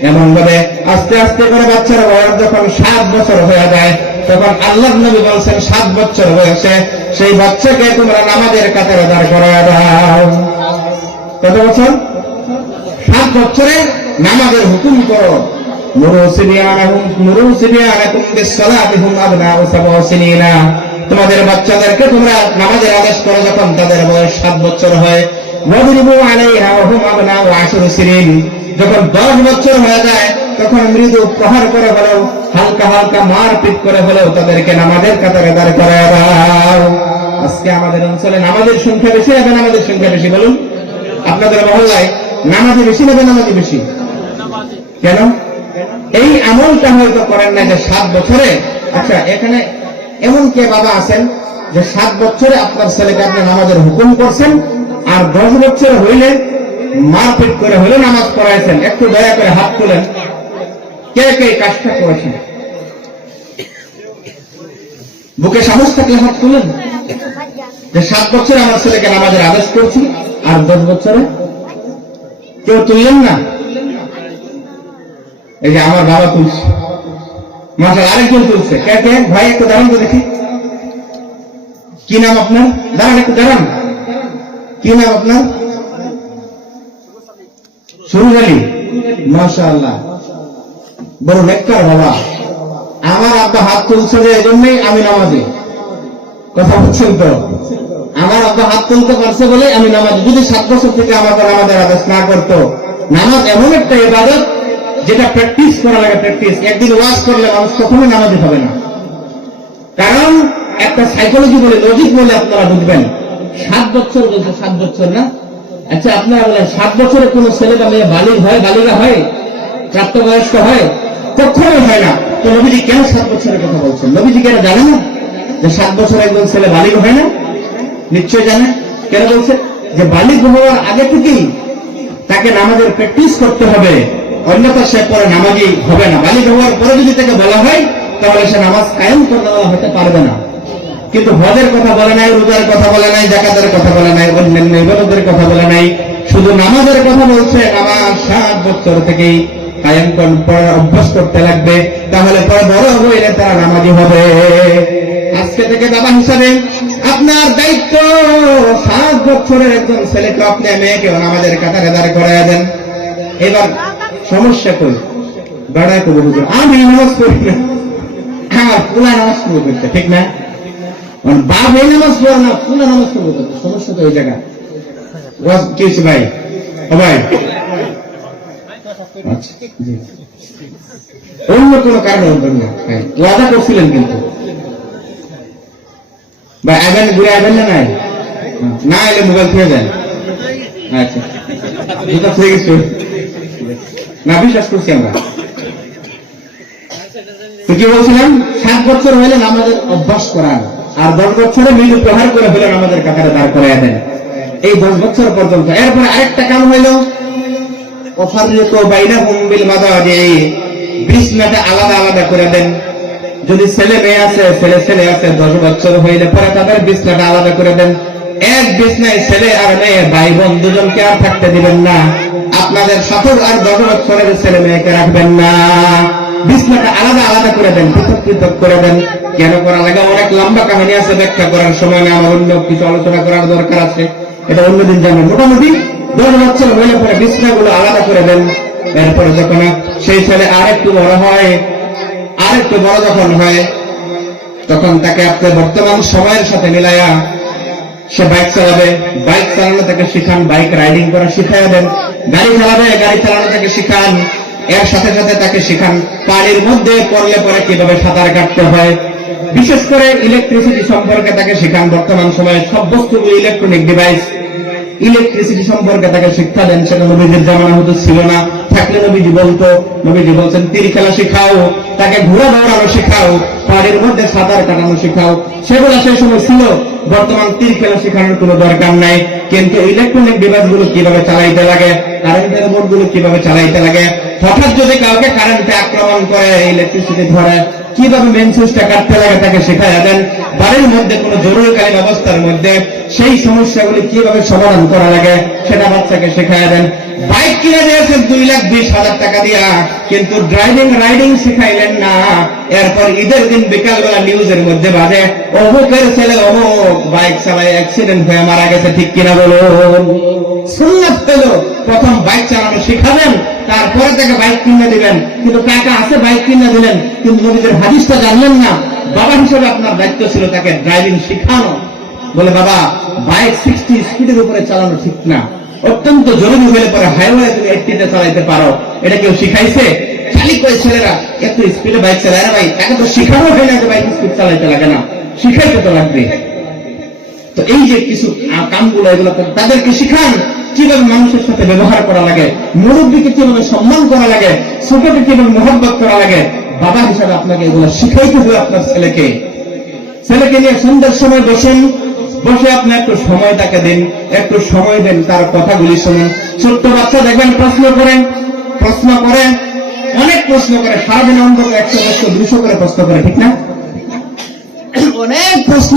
এমন ভাবে আস্তে আস্তে করে বাচ্চার বয়স যখন 7 বছর হয়ে যায়, তখন আল্লাহ নবী বলছেন 7 বছর বয়সে সেই বাচ্চাকে তোমরা নামাজের কাতারে দাঁড় করায় দাও। কত বছর? 7 বছরে নামাজের হুকুম করো। তোমাদের বাচ্চাদেরকে তোমরা নামাজের আদেশ করো যখন তাদের বয়স 7 বছর হয়। যখন 10 বছর হয়ে যায় তখন মৃদু প্রহার করে হলেও, হালকা হালকা মারপিট করে হলেও তাদেরকে নামাজের কাতারে দাঁড় করায় দাও। আজকে আমাদের অঞ্চলে নামাজের সংখ্যা বেশি না বেনামাজের সংখ্যা বেশি? বলুন, আপনাদের মহল্লায় নামাজি বেশি না বেনামাজি বেশি? কেন? এই আমলটা হয়তো করেন না যে 7 বছরে। আচ্ছা, এখানে এমন কে বাবা আছেন যে 7 বছরে আপনার ছেলেকে আপনি নামাজের হুকুম করছেন, আর 10 বছর হইলে মারপিট করে হলে নামাজ পড়াইছেন? একটু দয়া করে হাত তুলেন, কে কে কাজটা করেছেন? বুকে সাহস থাকলে হাত তুলেন যে 7 বছরে আমার ছেলেকে নামাজের আদেশ করছি, আর 10 বছরে? কেউ তুললেন না? এই যে আমার বাবা তুলছে, মাশাআল্লাহ, আরেকজন তুলছে। কে কে? ভাই একটু দাঁড়ান তো দেখি, কি নাম আপনার? দাঁড়ান, একটু দাঁড়ান, কি নাম আপনার? সুরুজ আলী, মাশাআল্লাহ। বড় নেককার বাবা, আমার আব্বা হাত তুলছে যে এই জন্যই আমি নামাজি। কথা বলছেন তো? আমার আব্বা হাত তুলতে পারছে বলে আমি নামাজি। যদি 7 বছর থেকে আমাদের আদেশ না করতো, নামাজ এমন একটা ইবাদত যেটা প্র্যাকটিস করা লাগে, প্র্যাকটিস। একদিন ওয়াজ করলে মানুষ কখনো নামাজি হবে না। কারণ একটা সাইকোলজি বলে, লজিক বলে আপনারা বুঝবেন। 7 বছর বলছে, 7 বছর না? আচ্ছা আপনারা বলেন 7 বছরে কোন ছেলে বা মেয়ে বালিকা হয়, প্রাপ্তবয়স্ক হয়? কখনোই হয় না। তো নবীজি কেন 7 বছরের কথা বলছেন? নবীজি কেন জানে না যে 7 বছর একজন ছেলে বালিক হয় না? নিশ্চয় জানে। কেন বলছে? যে বালিক হওয়ার আগে থেকেই তাকে নামাজের প্র্যাকটিস করতে হবে, অন্যথা সে পরে নামাজি হবে না। বালিক হওয়ার পরে যদি তাকে বলা হয় তাহলে সে নামাজ কায়েম করতে হতে পারবে না। কিন্তু হজের কথা বলে নাই, রোজার কথা বলে নাই, যাকাতের কথা বলে নাই, অন্যান্য ইবাদতের কথা বলে নাই, শুধু নামাজের কথা বলছে। নামাজ 7 বছর থেকেই কায়েম করার অভ্যাস করতে লাগবে, তাহলে পরে বড় হইলে তারা নামাজি হবে। আজকে থেকে বাবা হিসাবে আপনার দায়িত্ব 7 বছরের একজন ছেলেকে, আপনি মেয়েকেও নামাজের কাতারে দাঁড় করাইয়া দেন। এবার সমস্যা কই বেড়ায় তো বুঝুন, আমি নামাজ পড়ি না, আমার পুলা নামাজ পড়বো করতে, ঠিক না? বাপ এই নামাজ পড়ে না, পুলা নামাজ পড়বো করতে, সমস্যা তো ওই জায়গা। কি হচ্ছে ভাই? ও ভাই, অন্য কোন কারণে বলবেন না। ওয়াদা করছিলেন কিন্তু ভাই, আইবেন, ঘুরে আইবেন না? নাই না এলে মোবাইল ফিরে যান। আচ্ছা, জুতা ফিরে গেছে না, বিশ্বাস করছি আমরা। তো কি বলছিলাম? 7 বছর হইলে আমাদের অভ্যাস করান, আর 10 বছরে মৃদু প্রহার করে হলেন আমাদের কাতারে দাঁড় করাইয়া দেন, এই 10 বছর পর্যন্ত। এরপরে আরেকটা কাম হইল, বিছনাটা আলাদা আলাদা করে দেন। যদি ছেলে মেয়ে আছে, ছেলে আছে, 10 বছর হইলে পরে তাদের বিছনাটা আলাদা করে দেন। এক বিছনায় ছেলে আর মেয়ে, ভাই বোন দুজনকে আর থাকতে দিবেন না। আপনাদের সাথে আর 10 বছরের ছেলে মেয়েকে রাখবেন না। বিছনাটা আলাদা আলাদা করে দেন, পৃথক পৃথক করে দেন। কেন করা লাগে? অনেক লম্বা কাহিনী আছে, ব্যাখ্যা করার সময় না, আমার অন্য কিছু আলোচনা করার দরকার আছে, এটা অন্যদিন জানেন। মোটামুটি 10 বছর হইলে পরে বিছনাগুলো আলাদা করে দেন। এরপরে যখন সেই ছেলে আরেকটু বড় হয়, আরেকটু বড় যখন হয়, তখন তাকে আপনার বর্তমান সময়ের সাথে মিলাইয়া সে বাইক চালাবে, বাইক চালানো তাকে শিখান, বাইক রাইডিং করা শিখাইয়া দেন। গাড়ি চালাবে, গাড়ি চালানো তাকে শিখান। এর সাথে সাথে তাকে শিখান পানির মধ্যে পড়লে পরে কিভাবে সাঁতার কাটতে হয়। বিশেষ করে ইলেকট্রিসিটি সম্পর্কে তাকে শিখান। বর্তমান সময়ে সব বস্তুগুলো ইলেকট্রনিক ডিভাইস, ইলেকট্রিসিটি সম্পর্কে তাকে শিক্ষা দেন। সেটা নবীজির জামানা হতো ছিল না, থাকলে নবীজি বলতো। নবীজি বলছেন তীর খেলা শিখাও, তাকে ঘোড়া দৌড়ানো শিখাও, পানির মধ্যে সাঁতার কাটানো শিখাও। সেগুলো সেই সময় ছিল। বর্তমান তীর খেলা শেখানোর কোনো দরকার নাই। কিন্তু ইলেকট্রনিক ডিভাইস গুলো কিভাবে চালাইতে লাগে, কারেন্টের বোর্ড গুলো কিভাবে চালাইতে লাগে, হঠাৎ যদি কাউকে কারেন্টে আক্রমণ করে, ইলেকট্রিসিটি ধরে, কিভাবে মেন সুইচটা কাটতে লাগে তাকে শেখাইয়া দেন। বাড়ির মধ্যে কোন জরুরিকালীন অবস্থার মধ্যে সেই সমস্যাগুলি কিভাবে সমাধান করা লাগে সেটা বাচ্চাকে শেখাইয়া দেন। বাইক কিনে দিয়েছেন 2,20,000 টাকা দিয়া, কিন্তু ড্রাইভিং রাইডিং শিখাইলেন না। এরপর ঈদের দিন বিকালবেলা নিউজের মধ্যে বাজে, অমুকের ছেলে অমুক বাইক চালায় অ্যাক্সিডেন্ট হয়ে মারা গেছে, ঠিক কিনা বলুন? সুন্নাত হলো প্রথম বাইক চালানো শিখাবেন, তারপরে তাকে বাইক কিনে দিবেন। কিন্তু টাকা আছে, বাইক কিনে দিলেন, কিন্তু নবীদের হাদিসটা জানলেন না। বাবা হিসেবে আপনার দায়িত্ব ছিল তাকে ড্রাইভিং শিখানো। বলে বাবা, বাইক 60 স্পিডের উপরে চালানো ঠিক না, অত্যন্ত জরুরি হলে পরে হাইওয়ে তুমি 80-তে চালাইতে পারো। এটা কেউ শিখাইছে? খালি করে ছেলেরা এত স্পিডে বাইক চালায় না। ভাই, তাকে তো শিখানো হয় না যে বাইক স্পিড চালাইতে লাগে না, শিখাইতে তো লাগবে। তো এই যে কিছু কামগুলো, এগুলো তাদেরকে শিখান কিভাবে মানুষের সাথে ব্যবহার করা লাগে, মুরব্বীকে কিভাবে সম্মান করা লাগে, ছোটকে কিভাবে মোহাব্বত করা লাগে। বাবা হিসাবে আপনাকে এগুলো শিখাইতে হবে। আপনার ছেলেকে নিয়ে সন্ধ্যার সময় বসে আপনি একটু সময় তাকে দিন, একটু সময় দেন, তার কথাগুলি শুনুন। ছোট্ট বাচ্চা দেখবেন প্রশ্ন করে, অনেক প্রশ্ন করে, সারাদিন অন্তত 100-200 করে প্রশ্ন করে, ঠিক না? অনেক প্রশ্ন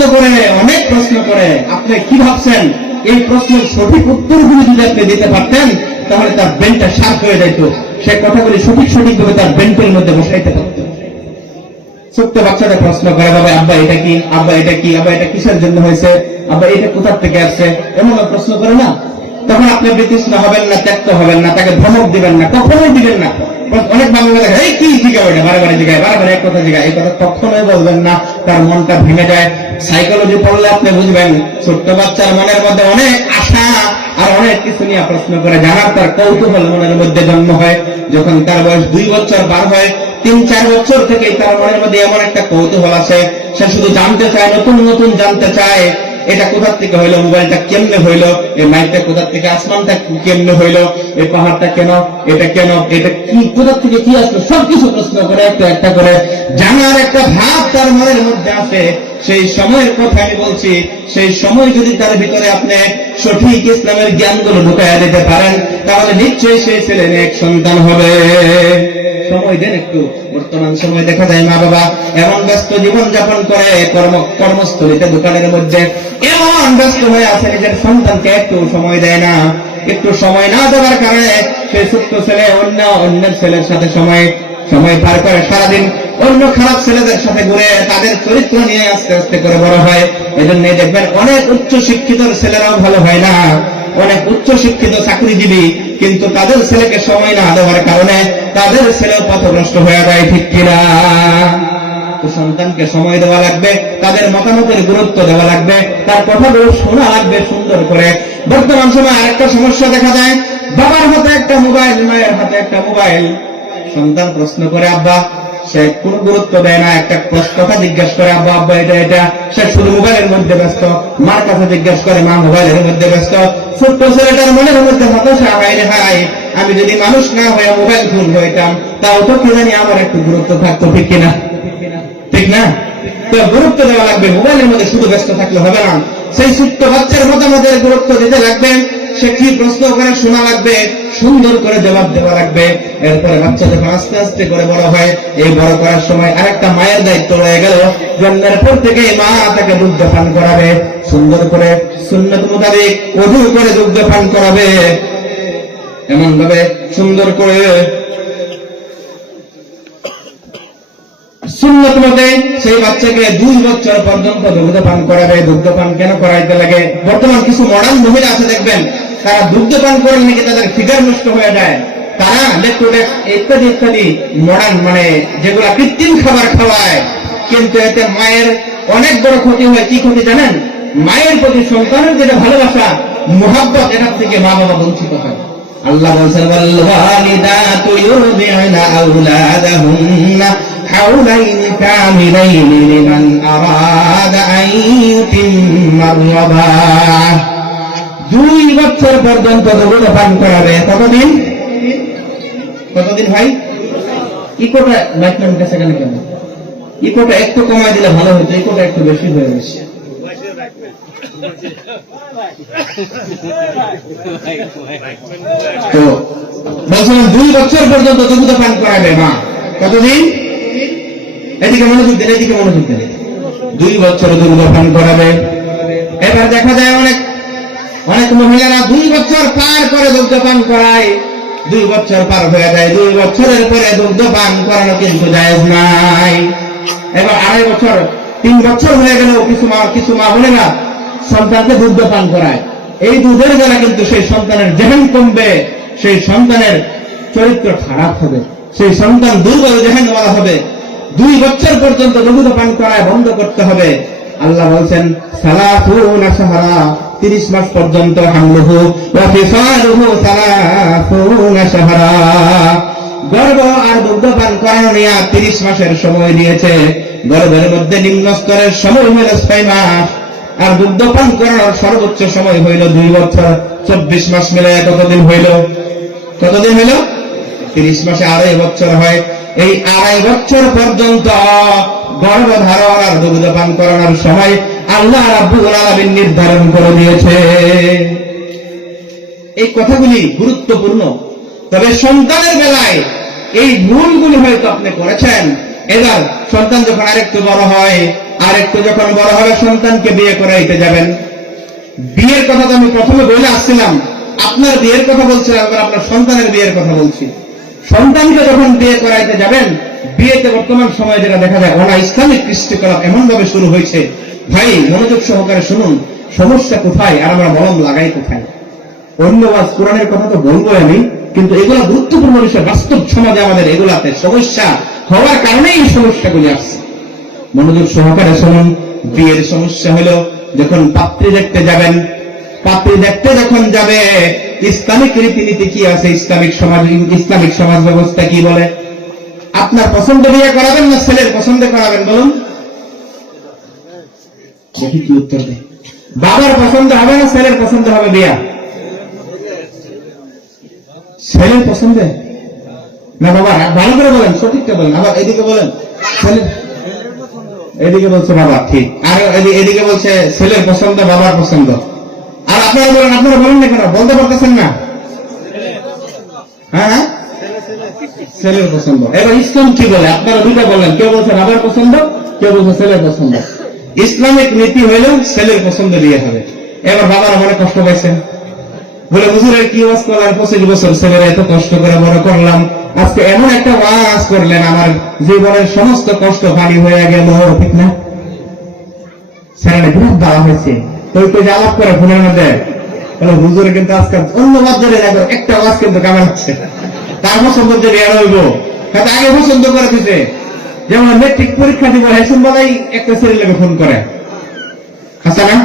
করে। আপনি কি ভাবছেন এই প্রশ্নের সঠিক উত্তরগুলি যদি আপনি দিতে পারতেন তাহলে তার ব্রেনটা শার্প হয়ে যেত, সে কথাগুলি সঠিকভাবে তার ব্রেনটের মধ্যে বসাইতে পারত। ছোট্ট বাচ্চাটা প্রশ্ন করে, বাবা আব্বা এটা কি, আব্বা এটা কি, আব্বা এটা কিসের জন্য হয়েছে, আব্বা এটা কোথার থেকে আসছে, এমন প্রশ্ন করে না? তখন আপনি বিতৃষ্ণ হবেন না, ত্যক্ত হবেন না, তাকে ধমক দিবেন না, কখনোই দিবেন না। অনেক মানুষ বলে, এই কি জিজ্ঞাসা ওইটা বারে জিজ্ঞাসা, বারে এক কথা জিজ্ঞাসা, এই কথা কখনোই বলবেন না, তার মনটা ভেঙে যায়। সাইকোলজি পড়লে আপনি বুঝবেন, ছোট্ট বাচ্চার মনের মধ্যে অনেক আশা আর অনেক কিছু নিয়ে প্রশ্ন করে জানার তার কৌতূহল মনের মধ্যে জন্ম হয়। যখন তার বয়স 2 বছর পার হয়, 3-4 বছর থেকেই তার মনের মধ্যে এমন একটা কৌতূহল আছে, সে শুধু জানতে চায়, নতুন নতুন জানতে চায়। এটা কোথার থেকে হইলো, মোবাইলটা কেমনে হইলো, এই মাইকটা কোথার থেকে, আসমানটা কেমনে হইলো, এই পাহাড়টা কেন, এটা কেন, এটা কি, কোথার থেকে কি আসলো, সবকিছু প্রশ্ন করে একটা একটা করে জানার একটা ভাব তার মনের মধ্যে আসে। সেই সময়ের কথা আমি বলছি, সেই সময় যদি তার ভিতরে আপনি সঠিক ইসলামের জ্ঞানগুলো ঢুকাইয়া দিতে পারেন, তাহলে নিশ্চয়ই সেই ছেলে নেক সন্তান হবে। সময় দেন একটু। বর্তমান সময় দেখা যায় মা বাবা এমন ব্যস্ত জীবন যাপন করে, কর্মস্থলীতে, দোকানের মধ্যে এমন ব্যস্ত হয়ে আছে, নিজের সন্তানকে একটু সময় দেয় না। একটু সময় না দেওয়ার কারণে সেই ছোট্ট ছেলে অন্যের ছেলের সাথে সময় পার করে, সারাদিন অন্য খারাপ ছেলেদের সাথে ঘুরে তাদের চরিত্র নিয়ে আস্তে আস্তে করে বড় হয়। এজন্যই দেখবেন অনেক উচ্চ শিক্ষিত ছেলেরাও ভালো হয় না, অনেক উচ্চ শিক্ষিত চাকরিজীবী, কিন্তু তাদের ছেলেকে সময় না দেওয়ার কারণে তাদের ছেলেও পথভ্রষ্ট হয়ে যায়, ঠিক কিনা? তো সন্তানকে সময় দেওয়া লাগবে, তাদের মতামতের গুরুত্ব দেওয়া লাগবে, তার কথাগুলো শোনা লাগবে সুন্দর করে। বর্তমান সময় আরেকটা সমস্যা দেখা যায়, বাবার হাতে একটা মোবাইল, মায়ের হাতে একটা মোবাইল। সন্তান প্রশ্ন করে আব্বা, সে কোন গুরুত্ব দেয় না। একটা কথা জিজ্ঞাসা করে, আব্বা আব্বা এটা, সে শুধু মোবাইলের মধ্যে ব্যস্ত। মার কাছে জিজ্ঞাসা করে, মা মোবাইলের মধ্যে ব্যস্ত। ছোট্ট ছেলেটার মনের মধ্যে হতাশা, হায় রে হায়, আমি যদি মানুষ না হয়ে মোবাইল ফোন হইতাম, তাও তো কি জানি আমার একটু গুরুত্ব থাকতো, ঠিক কিনা? ঠিক না? তো গুরুত্ব দেওয়া লাগবে, মোবাইলের মধ্যে শুধু ব্যস্ত থাকলে হবে না। সেই ছোট্ট বাচ্চার মতামতের গুরুত্ব দিতে লাগবে, সে কি প্রশ্ন করে শোনা লাগবে, সুন্দর করে জবাব দেওয়া লাগবে। এরপরে বাচ্চা যখন আস্তে আস্তে করে বড় হয়, এই বড় করার সময় আরেকটা মায়ের দায়িত্ব রয়ে গেল। জন্মের পর থেকে মা তাকে দুগ্ধ পান করাবে, সুন্দর করে সুন্নত মোতাবেক ওযু করে দুগ্ধ পান করাবে, এমন ভাবে সুন্দর করে সুন্নত মতে সেই বাচ্চাকে 2 বছর পর্যন্ত দুগ্ধ পান করাবে। দুগ্ধ পান কেন করাইতে লাগে? বর্তমান কিছু মডার্ন মহিলা আছে দেখবেন, তারা দুগ্ধ পান করেন নাকি তাদের ফিগার নষ্ট হয়ে যায়, তারা লেকটোডেক্স ইত্যাদি ইত্যাদি মডার্ন যেগুলা কৃত্রিম খাবার খাওয়ায়, কিন্তু এতে মায়ের অনেক বড় ক্ষতি হয়। কি ক্ষতি জানেন? মায়ের প্রতি সন্তানের যেটা ভালোবাসা, মুহাব্বত, এটার থেকে মা বাবা বঞ্চিত হয়। আল্লাহ বলছেন, ওয়ালিদাতু ইউরদি'না আওলাদাহুন্না হাওলাইনি কামিলাইনি লিমান আরাদা আন ইউতিম্মা আর-রাদাহ। 2 বছর পর্যন্ত দুগ্ধ পান করাবে। কতদিন ভাই? ইকোটা বাইকনাম কাছে কেন কেন? ইকোটা একটু কমাই দিলে ভালো হতো, ইকোটা একটু বেশি হয়ে গেছে। তো বলছিলাম 2 বছর পর্যন্ত দুগ্ধ পান করাবে মা। কতদিন? এদিকে মনোযোগ দেন, এদিকে মনোযোগ দেন। 2 বছর দুগ্ধ পান করাবে। এবার দেখা যায় অনেক মহিলারা 2 বছর পার করে দুগ্ধ পান করায়, 2 বছর পার হয়ে যায়, 2 বছরের পরে দুগ্ধ পান করানো কিন্তু জায়েজ নাই। এবার 2.5 বছর, 3 বছর হয়ে গেল, কিছু মা বোনেরা সন্তানকে দুগ্ধ পান করায়। এই দুধের দ্বারা কিন্তু সেই সন্তানের জেহেন কমবে, সেই সন্তানের চরিত্র খারাপ হবে, সেই সন্তান দুর্বল জেহেনওয়ালা হবে। 2 বছর পর্যন্ত দুগ্ধ পান করায় বন্ধ করতে হবে। আল্লাহ বলছেন, সালাসুনা শাহরা, 30 মাস পর্যন্ত, হামলুহু ওয়া ফিসালুহু 30 শাহরা। গর্ভ আর দুগ্ধ পান করানো নিয়ে 30 মাসের সময় দিয়েছে। গর্ভের মধ্যে নিম্ন স্তরের সময় হইল 6 মাস, আর দুগ্ধ পান করানোর সর্বোচ্চ সময় হইল 2 বছর। 24 মাস মিলে কতদিন হইল? 30 মাসে 2.5 বছর হয়। এই 2.5 বছর পর্যন্ত গর্ভধারণ আর দুগ্ধ পান করানোর সময় আল্লাহ রাব্বুল আলামিন নির্ধারণ করে দিয়েছে। এই কথাগুলি গুরুত্বপূর্ণ। তবে সন্তানের বেলায় এই ভুলগুলি হয়তো আপনি করেছেন। এবার সন্তান যখন আরেকটু বড় হয়, যখন বড় হবে, সন্তানকে বিয়ে করাইতে যাবেন। বিয়ের কথা তো আমি প্রথমে বলে আসছিলাম, আপনার বিয়ের কথা বলছিলাম, এবার আপনার সন্তানের বিয়ের কথা বলছি। সন্তানকে যখন বিয়ে করাইতে যাবেন, বিয়েতে বর্তমান সময়ে যেটা দেখা যায়, অনা ইসলামিক কৃষ্টিকলাপ এমন ভাবে শুরু হয়েছে। ভাই মনোযোগ সহকারে শুনুন, সমস্যা কোথায় আর আমরা মলম লাগাই কোথায়? অন্য ওয়াজ কোরআনের কথা তো বলবো আমি, কিন্তু এগুলো গুরুত্বপূর্ণ বিষয়। বাস্তব সমাজে আমাদের এগুলাতে সমস্যা হওয়ার কারণে এই সমস্যাগুলি আসছে। মনোযোগ সহকারে শুনুন। বিয়ের সমস্যা হলো যখন পাত্রী দেখতে যাবেন, পাত্রী দেখতে যখন যাবে, ইসলামিক রীতিনীতি কি আছে, ইসলামিক সমাজ ব্যবস্থা কি বলে? আপনার পছন্দ বিয়ে করাবেন না ছেলের পছন্দ করাবেন বলুন? দেখি কি উত্তর দেয়। বাবার পছন্দ হবে না ছেলের পছন্দ হবে বিয়া? ছেলের পছন্দে না বাবা? ভালো করে বলেন, সঠিকটা বলেন। আবার এদিকে বলেন ছেলের, এদিকে বলছে বাবা ঠিক, আর এদিকে বলছে ছেলের পছন্দ বাবার পছন্দ। আর আপনারা বলেন না কেন? বলতে পারতেছেন না? হ্যাঁ, ছেলের পছন্দ। এবার ইসলাম কি বলে? আপনারা দুইটা বলেন, কেউ বলছে বাবার পছন্দ, কেউ বলছে ছেলের পছন্দ। ইসলামিক নীতি হইল ছেলের পছন্দ বিয়ে হবে। এবার বাবার মনে কষ্ট পাইছেন, বলে হুজুরের কি ওয়াজ করলেন, 25 বছর ছেলেরা এত কষ্ট করে বড় করলাম, আজকে এমন একটা ওয়াজ করলেন আমার জীবনের সমস্ত কষ্ট পানি হয়ে গেল। ঠিক না? ছেলেরা বিরাট দেওয়া হয়েছে, ওই যে আলাপ করে ফোনের মধ্যে হুজুরে কিন্তু আজকে অন্য ওয়াজ ধরে যাবে, একটা ওয়াজ কিন্তু কেমন হচ্ছে, তার পছন্দ যে বিয়ে হইব, হয়তো আগে পছন্দ করে দিতে। যেমন মেট্রিক পরীক্ষা দিব, হেসুন বলাই একটা ছেলে ফোন করে, হাসা না,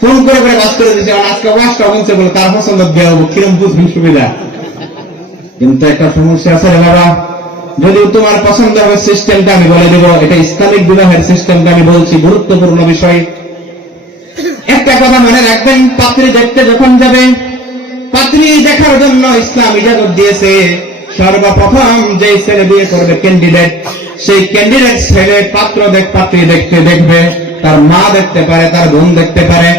ফোন করে বাস করে দিচ্ছে, আজকে ওয়াজটা বলছে বলে তার পছন্দ দেওয়া হবো, কিরম বুঝবি সুবিধা। কিন্তু একটা সমস্যা আছে রে বাবা, যদি তোমার পছন্দ হবে সিস্টেমটা আমি বলে দেবো, এটা ইসলামিক বিবাহের সিস্টেমটা আমি বলছি, গুরুত্বপূর্ণ বিষয়। একটা কথা মনে রাখবেন, পাত্রী দেখতে যখন যাবে, পাত্রী দেখার জন্য ইসলাম ইজাজত দিয়েছে। সর্বপ্রথম যে ছেলে বিয়ে করবে ক্যান্ডিডেট, সেই ক্যান্ডিডেট ছেলে পাত্রী দেখতে দেখবে, তার মা দেখতে পারে, তার বোন দেখতে পারে।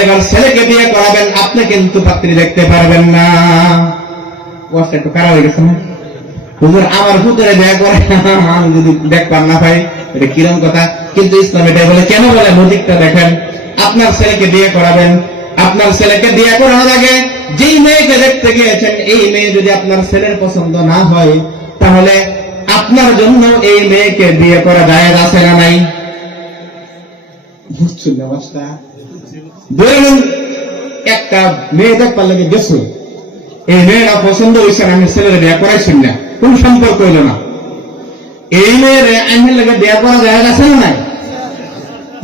এবার ছেলেকে বিয়ে করাবেন, আপনি কিন্তু পাত্রী দেখতে পারবেন না। ওয়াজটা একটু কারা হয়ে গেছে না? হুজুর আমার ভূতেরে বিয়ে করে আমি যদি দেখবার না পাই, এটা কিরম কথা? কিন্তু ইসলাম এটা বলে। কেন বলে? লজিকটা দেখেন। আপনার ছেলেকে বিয়ে করাবেন, আপনার ছেলেকে বিয়ে করানোর আগে যেই মেয়েকে দেখতে গিয়েছেন, এই মেয়ে যদি আপনার ছেলের পছন্দ না হয়, তাহলে আপনার জন্য এই মেয়েকে বিয়ে করা জায়েজ আছে না নাই? বুঝছেন না অবস্থা? ধরুন একটা মেয়ে দেখবার লাগে গেছো, এই মেয়েরা পছন্দ হয়েছে, আমি ছেলের বিয়ে করাইছেন না, কোন সম্পর্ক হইল না, এই মেয়ের আইনের লাগে বিয়ে করা জায়েজ আছে না নাই?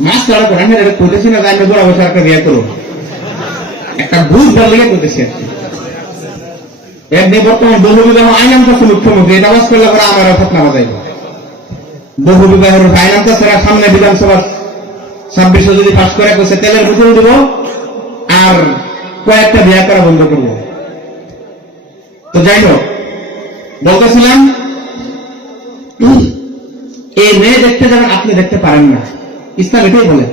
মাস ধরা করে আমি করতেছি না, আমি বড় বছর একটা বিয়ে করবো, একটা ঘুষ বল লেগে করতেছি। এমনি বর্তমান বহু বিবাহ আইন আনতেছে মুখ্যমন্ত্রী, এটা বাস করলে পরে আমার ফতনা বাজাইব। বহু বিবাহের আইন আনতেছে, সামনে বিধানসভা 26 যদি পাশ করে বসে তেলের বোতল দিব আর কয়েকটা বিয়ে করা বন্ধ করব। তো যাই হোক, বলতেছিলাম এই মেয়ে দেখতে যাবেন, আপনি দেখতে পারেন না। ইসলাম এটাই বলে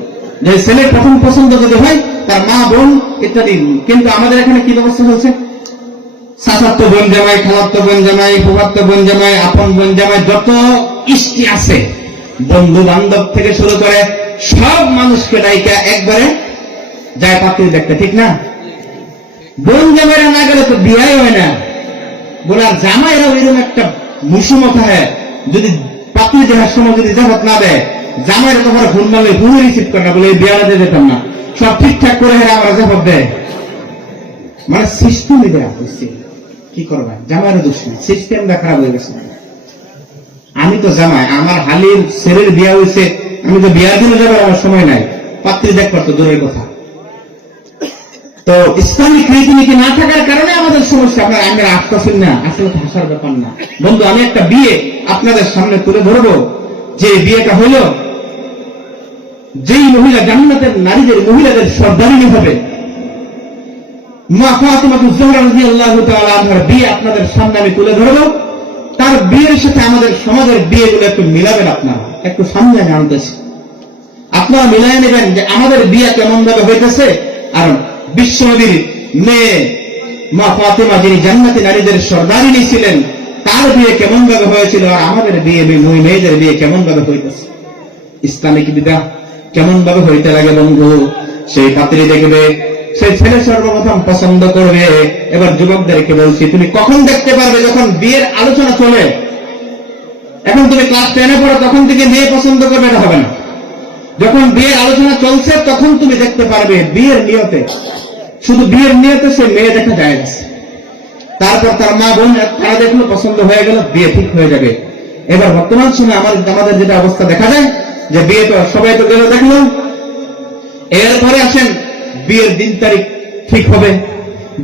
যে ছেলের প্রথম পছন্দ যদি হয় তার মা বোন ইত্যাদি। কিন্তু আমাদের এখানে কি ব্যবস্থা চলছে? চাচাতো বোন জামাই, খালাতো বোন জামাই, ফুফাতো বোন জামাই, আপন বোন জামাই, যত ইষ্টি আছে বন্ধু বান্ধব থেকে শুরু করে সব মানুষকে ডাইকা একবারে যায় পাত্রী দেখতে। ঠিক না? বোন জামাইরা না গেলে তো বিয়াই হয় না বলে, আর জামাইরা ওইরকম একটা মুসুমতা হয়, যদি পাত্রী দেখার সময় যদি জাহাজ না দেয়, জামাইরা তো পরে ফোন মারলে ফোন রিসিভ করে না, বলে এই বিয়াটা দিয়ে যেতাম না, সব ঠিকঠাক করে হেরা আমরা জবাব দেয়। মানে সিস্টেমই দেয়া হচ্ছে, কি করবা? জামাইয়ের দোষ নেই, সিস্টেমটা খারাপ হয়ে গেছে। আমি তো জামাই, আমার হালির ছেলের বিয়া হয়েছে, আমি তো বিয়ার দিনে যাবার আমার সময় নাই, পাত্রী দেখবার তো দূরের কথা। তো ইসলামিক রীতিনীতি না থাকার কারণে আমাদের সমস্যা। আপনার আমরা আসতেছেন না, আসলে তো হাসার ব্যাপার না। বন্ধু, আমি একটা বিয়ে আপনাদের সামনে তুলে ধরবো, যে বিয়েটা হইল, যেই মহিলা জান্নাতের নারীদের মহিলাদের সর্দারিনী হবে, মা ফাতিমা জোহরা রাদিয়াল্লাহু তাআলা আনহার বিয়ে আপনাদের সামনে আমি তুলে ধরবো। তার বিয়ের সাথে আমাদের সমাজের বিয়েগুলো একটু মিলাবেন, আপনারা একটু সামনে আনতেছি, আপনারা মিলাই নেবেন যে আমাদের বিয়ে কেমন ভাবে হইতেছে, আর বিশ্বনবীর মেয়ে মা ফাতিমা যিনি জান্নাতি নারীদের সর্দারিনী ছিলেন, তার বিয়ে কেমন ভাবে হয়েছিল, আর আমাদের বিয়ে মেয়েদের বিয়ে কেমন ভাবে হইতেছে, ইসলামিক বিধান কেমন ভাবে হইতে লাগে। বন্ধু, সেই পাত্রী দেখবে, সেই ছেলে সর্বপ্রথম পছন্দ করবে। এবার যুবকদেরকে বলছি, তুমি কখন দেখতে পারবে? যখন বিয়ের আলোচনা চলে। এখন তুমি ক্লাস 10-এ পড়ো, তখন থেকে মেয়ে পছন্দ করবে, এটা হবে না। যখন বিয়ের আলোচনা চলছে তখন তুমি দেখতে পারবে বিয়ের নিয়তে। শুধু বিয়ের নিয়তে সে মেয়ে দেখা যায় না, তারপর তার মা বোন তারা দেখলো পছন্দ হয়ে গেল, বিয়ে ঠিক হয়ে যাবে। এবার বর্তমান সময়ে আমাদের যেটা অবস্থা দেখা যায় যে বিয়ে তো সবাই তো গেল দেখলো, এরপরে আসেন বিয়ের দিন তারিখ ঠিক হবে,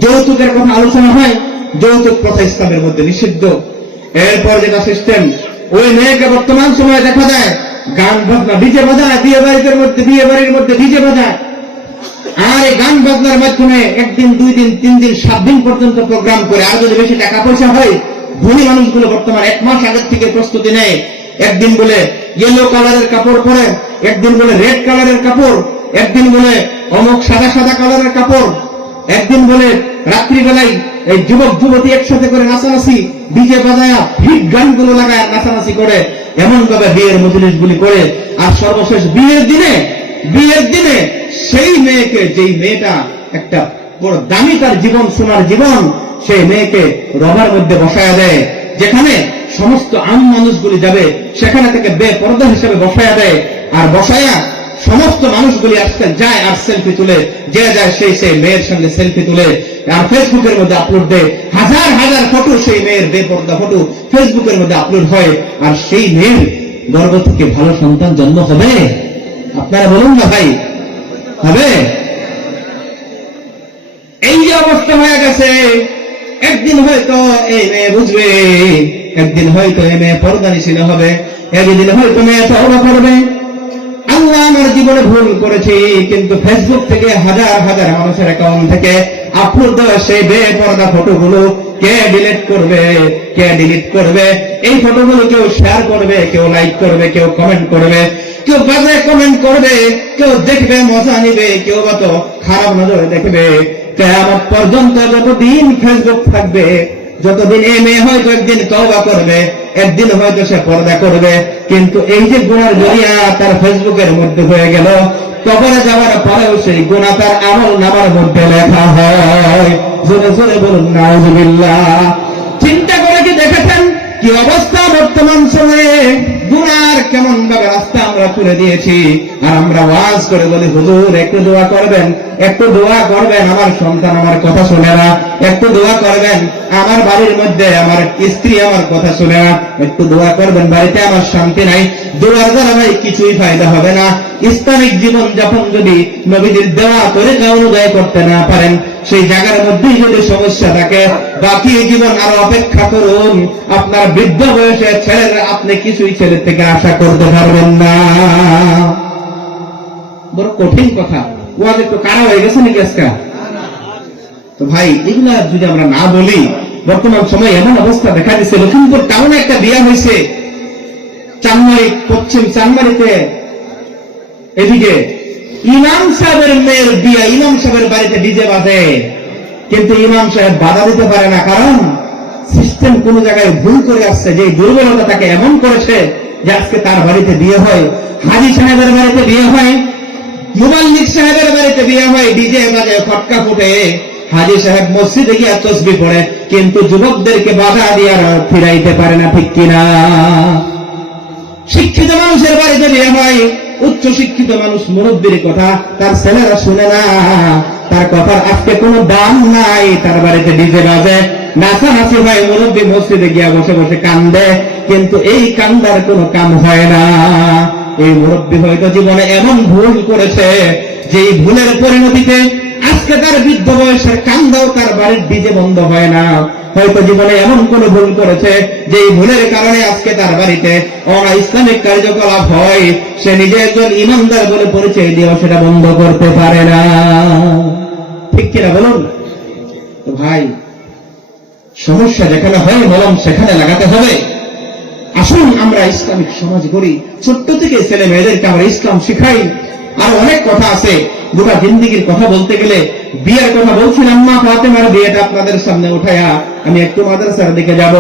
যৌতুকের কথা আলোচনা হয়, যৌতুক প্রথা ইসলামের মধ্যে নিষিদ্ধ। এরপর যেটা সিস্টেম, ওই মেয়েকে বর্তমান সময়ে দেখা যায় গান বাজনা ডিজে বাজায়, বিয়ে বাড়ির মধ্যে ডিজে বাজায়, আর এই গান বাজনার মাধ্যমে একদিন 2 দিন 3 দিন 7 দিন পর্যন্ত প্রোগ্রাম করে। আর যদি বেশি টাকা পয়সা হয়, ধনী মানুষগুলো বর্তমান 1 মাস আগের থেকে প্রস্তুতি নেয়। একদিন বলে ইয়েলো কালারের কাপড় পরে, একদিন বলে রেড কালারের কাপড়, একদিন বলে অমুক সাদা সাদা কালারের কাপড়, একদিন বলে রাত্রিবেলায় এই যুবক যুবতী একসাথে করে নাচানাচি, ডিজে বাজায়া হিট গানগুলো লাগায় নাচানাচি করে, এমন ভাবে বিয়ের মজলিসগুলি করে। আর সর্বশেষ বিয়ের দিনে সেই মেয়েকে, যেই মেয়েটা একটা বড় দামি তার জীবন, সোনার জীবন, সেই মেয়েকে রবার মধ্যে বসায়া দেয়, যেখানে সমস্ত আম মানুষগুলি যাবে সেখানে থেকে বেপরদা হিসেবে বসায়া দেয়। আর বসায়া সমস্ত মানুষগুলি আসতে যায় আর সেলফি তুলে, যে যায় সেই মেয়ের সঙ্গে সেলফি তুলে আর ফেসবুকের মধ্যে আপলোড দেয়। হাজার হাজার ফটো, সেই মেয়ের বেপরদা ফটো ফেসবুকের মধ্যে আপলোড হয়। আর সেই মেয়ের গর্ভ থেকে ভালো সন্তান জন্ম হবে? আপনারা বলুন না ভাই, হবে? এই যে অবস্থা হয়ে গেছে, একদিন হয়তো এই মেয়ে বুঝবে, একদিন হয়তো এই মেয়ে পর্দানিশীল হবে, একদিন হয়তো মেয়ে তওবা করবে, আল্লাহ আমার জীবনে ভুল করেছি, কিন্তু ফেসবুক থেকে হাজার হাজার মানুষের অ্যাকাউন্ট থেকে আপলোড দেওয়া সেই বেপরদা ফটোগুলো কে ডিলিট করবে? এই ফটোগুলো কেউ শেয়ার করবে, কেউ লাইক করবে, কেউ কমেন্ট করবে, কেউ বাজে কমেন্ট করবে, কেউ দেখবে মজা নিবে, কেউ বা তো খারাপ নজরে দেখবে। কিয়ামত পর্যন্ত যতদিন ফেসবুক থাকবে, যতদিন এই মেয়ে হয়তো একদিন তওবা করবে, একদিন হয়তো সে পর্দা করবে, কিন্তু এই যে গুনার জরিয়া তার ফেসবুকের মধ্যে হয়ে গেল, কবরে যাওয়ার পরেও সেই গুনাহ তার আমল নামার মধ্যে লেখা হয়। জোরে জোরে বলুন নাউজুবিল্লাহ। চিন্তা করে কি দেখেছেন কি অবস্থা বর্তমান সময়ে? গুনার কেমন ভাবে রাস্তা আমরা তুলে দিয়েছি। আর আমরা ওয়াজ করে বলি, হুজুর একটু দোয়া করবেন, একটু দোয়া করবেন, আমার সন্তান আমার কথা শুনে না, একটু দোয়া করবেন, আমার বাড়ির মধ্যে আমার স্ত্রী আমার কথা শুনে না, একটু দোয়া করবেন, বাড়িতে আমার শান্তি নাই। দোয়ার দ্বারা ভাই কিছুই ফায়দা হবে না। ইসলামিক জীবন যাপন যদি নবীদের দেওয়া তরিকা অনুযায়ী করতে না পারেন, সেই জায়গার মধ্যেই যদি সমস্যা থাকে, বাকি জীবন আরো অপেক্ষা করুন। আপনার বৃদ্ধ বয়সের ছেলেরা আপনি কিছুই ছেলের থেকে আশা করতে পারবেন না। বড় কঠিন কথা। ওয়াজ একটু কারা হয়ে গেছে নাকি আজকে? তো ভাই এগুলা যদি আমরা না বলি, বর্তমান সময় এমন অবস্থা দেখা দিচ্ছে। লক্ষ্মীপুর টাউনে একটা বিয়া হয়েছে, চানমারি, পশ্চিম চানমারিতে, এদিকে ইমাম সাহেবের মেয়ের বিয়া, ইমাম সাহেবের বাড়িতে ডিজে বাজে, কিন্তু ইমাম সাহেব বাধা দিতে পারে না, কারণ সিস্টেম কোন জায়গায় ভুল করে আসছে। যে দুর্বলতা তাকে এমন করেছে যে আজকে তার বাড়িতে বিয়ে হয়, হাজী সাহেবের বাড়িতে বিয়ে হয়, মুবাল্লিগ সাহেবের বাড়িতে বিয়ে হয়, ডিজে বাজে, ফটকা ফুটে, হাজী সাহেব মসজিদে গিয়ে তসবিহ পড়ে, কিন্তু যুবকদেরকে বাধা দিয়ে আর ফিরাইতে পারে না, ঠিক কিনা? শিক্ষিত মানুষের বাড়িতে বিয়ে হয়, উচ্চ শিক্ষিত মানুষ, মুরব্বীর কথা তার ছেলেরা শুনে না, তার কথার আজকে কোনো দাম নাই, তার বাড়িতে ডিজে বাজে, নাচানাচি হয়, মুরব্বী মসজিদে গিয়া বসে বসে কান্দে, কিন্তু এই কান্দার কোনো কাম হয় না। এই মুরব্বী হয়তো জীবনে এমন ভুল করেছে যে এই ভুলের পরিণতিতে আজকে তার বৃদ্ধ বয়সের কান্দাও তার বাড়ির ডিজে বন্ধ হয় না। হয়তো জীবনে এমন কোন ভুল করেছে যে এই ভুলের কারণে আজকে তার বাড়িতে ইসলামিক কার্যকলাপ হয়, সে নিজে একজন ইমানদার বলে পরিচয় দিয়েও সেটা বন্ধ করতে পারে না, ঠিক কিনা বলুন? তো ভাই সমস্যা যেখানে হয় মলম সেখানে লাগাতে হবে। আসুন আমরা ইসলামিক সমাজ গড়ি, ছোট্ট থেকে ছেলে মেয়েদেরকে আমরা ইসলাম শিখাই। আর অনেক কথা আছে, গোটা জিন্দিগির কথা বলতে গেলে, বিয়ের কথা বলছিলাম, মা ফাতেমার বিয়েটা আপনাদের সামনে উঠায়া আমি একটু মাদ্রাসার দিকে যাব।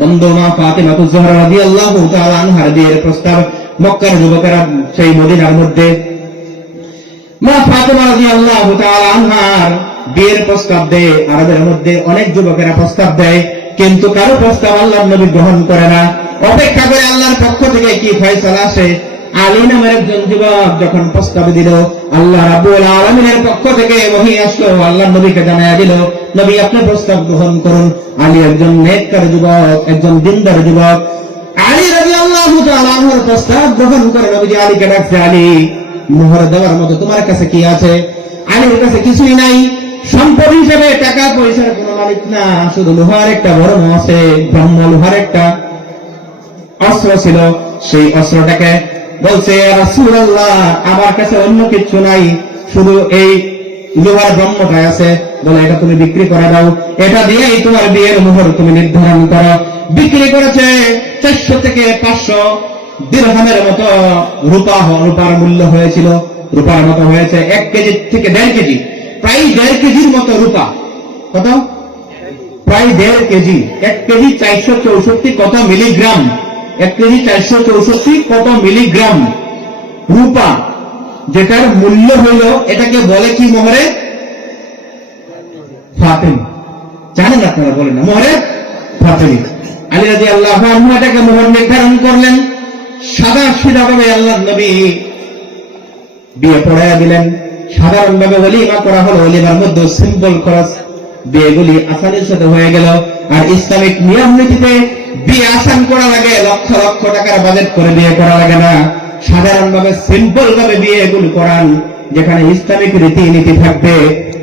বন্ধু মা ফাতেমাতুজ জোহরা রাদিয়াল্লাহু তাআলা আনহার বিয়ের প্রস্তাব মক্কার যুবকেরা সেই মদিনার মধ্যে, মা ফাতেমা রাদিয়াল্লাহু তাআলা আনহার বিয়ের প্রস্তাব দেয়। আরবের মধ্যে অনেক যুবকেরা প্রস্তাব দেয়, কিন্তু কারো প্রস্তাব আল্লাহর নবী গ্রহণ করে না। অপেক্ষা করে আল্লাহর পক্ষ থেকে কি ফয়সালা আসে। আলী নামের একজন যুবক যখন প্রস্তাব দিল, আল্লাহ রাব্বুল আলামিনের পক্ষ থেকে ওহী আসলো, আল্লাহ নবীকে জানায়া দিল, নবী আপনি প্রস্তাব গ্রহণ করুন। আলী একজন নেককার যুবক, একজন দিনদার যুবক। আলী রাদিয়াল্লাহু তাআলা আনহুর প্রস্তাব গ্রহণ করে নবীজি আলীকে ডাকছে, আলী মোহর দেওয়ার মতো তোমার কাছে কি আছে? আলীর কাছে কিছুই নাই, সম্পদ হিসেবে টাকা পয়সার কোনো মালিক না, শুধু লোহার একটা বড় আছে, ব্রহ্ম লোহার একটা অস্ত্র ছিল। সেই অস্ত্রটাকে বলছে, ইয়া রাসূলুল্লাহ আমার কাছে অন্য কিছু নাই, শুধু এই লোহার ব্রহ্মটাই আছে, বলে এটা তুমি বিক্রি করে দাও, এটা দিয়েই তোমার বিয়ের মোহর তুমি নির্ধারণ করো। বিক্রি করেছে 400 থেকে 500 দিরহামের মতো রূপার মূল্য হয়েছিল, রূপার মতো হয়েছে 1 কেজি থেকে 1.5 কেজি, প্রায় 1.5 কেজির মতো রূপা। কত? প্রায় 1.5 কেজি। 1 কেজি 464 কত মিলিগ্রাম? 1 কেজি 464 কত মিলিগ্রাম রূপা, যেটার মূল্য হইল, এটাকে বলে কি মোহরে ফাতেমা। জানেন আপনারা? বলেন না, মোহরে ফাতেমা। আলী রাদিয়াল্লাহু আনহু এটাকে মোহর নির্ধারণ করলেন। সাদা সিধাভাবে আল্লাহর নবী বিয়ে পড়াইয়া দিলেন। সাধারণভাবে ওলিমা করা হলো, ওলিমার মধ্যে সিম্পল খরচ, বিয়েগুলি আসানের সাথে হয়ে গেল। আর ইসলামিক নিয়ম নীতিতে বিয়ে আসান করা লাগে, লক্ষ লক্ষ টাকার বাজেট করে বিয়ে করা লাগে না। সাধারণভাবে সিম্পল ভাবে বিয়েগুলি করান, যেখানে ইসলামিক রীতিনীতি থাকবে,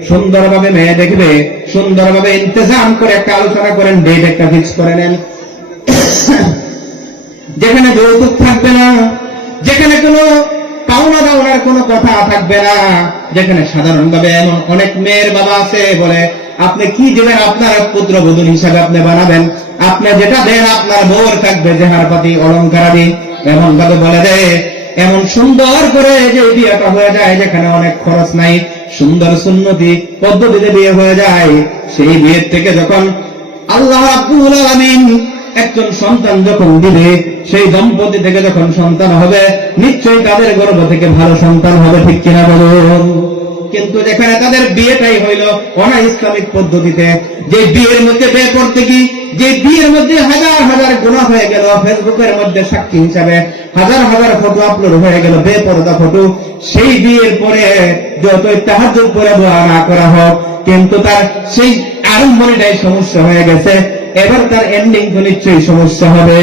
সুন্দরভাবে মেয়ে দেখবে, সুন্দরভাবে ইন্তজাম করে একটা আলোচনা করেন, ডেট একটা ফিক্স করে নেন, যেখানে যৌতুক থাকবে না, যেখানে কোনো পাওনা দাওনার কোনো কথা থাকবে না, যেখানে সাধারণভাবে এমন অনেক মেয়ের বাবা আছে বলে আপনি কি দেবেন আপনার পুত্রবধূ হিসাবে আপনি বানাবেন, আপনি যেটা দেন আপনার বউর থাকবে জেহারপাতি অলঙ্কারাদি, এমন ভাবে বলে দেয়। এমন সুন্দর করে যে বিয়েটা হয়ে যায়, যেখানে অনেক খরচ নাই, সুন্দর সুন্নতি পদ্ধতিতে বিয়ে হয়ে যায়। সেই বিয়ের থেকে যখন আল্লাহ রাব্বুল আলামিন একজন সন্তান যখন দিবে, সেই দম্পতি থেকে যখন সন্তান হবে, নিশ্চয়ই তাদের গর্ভ থেকে ভালো সন্তান হবে, ঠিক কিনা বলুন? কিন্তু যেখানে তাদের বিয়েটাই হইল অনা ইসলামিক পদ্ধতিতে, যে বিয়ের মধ্যে বিয়ে করতে কি, যে বিয়ের মধ্যে হাজার হাজার গুনাহ হয়ে গেল, ফেসবুকের মধ্যে সাক্ষী হিসাবে হাজার হাজার ফটো আপলোড হয়ে গেল, বেপরদা ফটো, সেই বিয়ের পরে যতই তাহাজ্জুদ পড়ে দোয়া না করা হোক, কিন্তু তার সেই আরম্ভণীটাই সমস্যা হয়ে গেছে, এবার তার এন্ডিং তো নিশ্চয়ই সমস্যা হবে।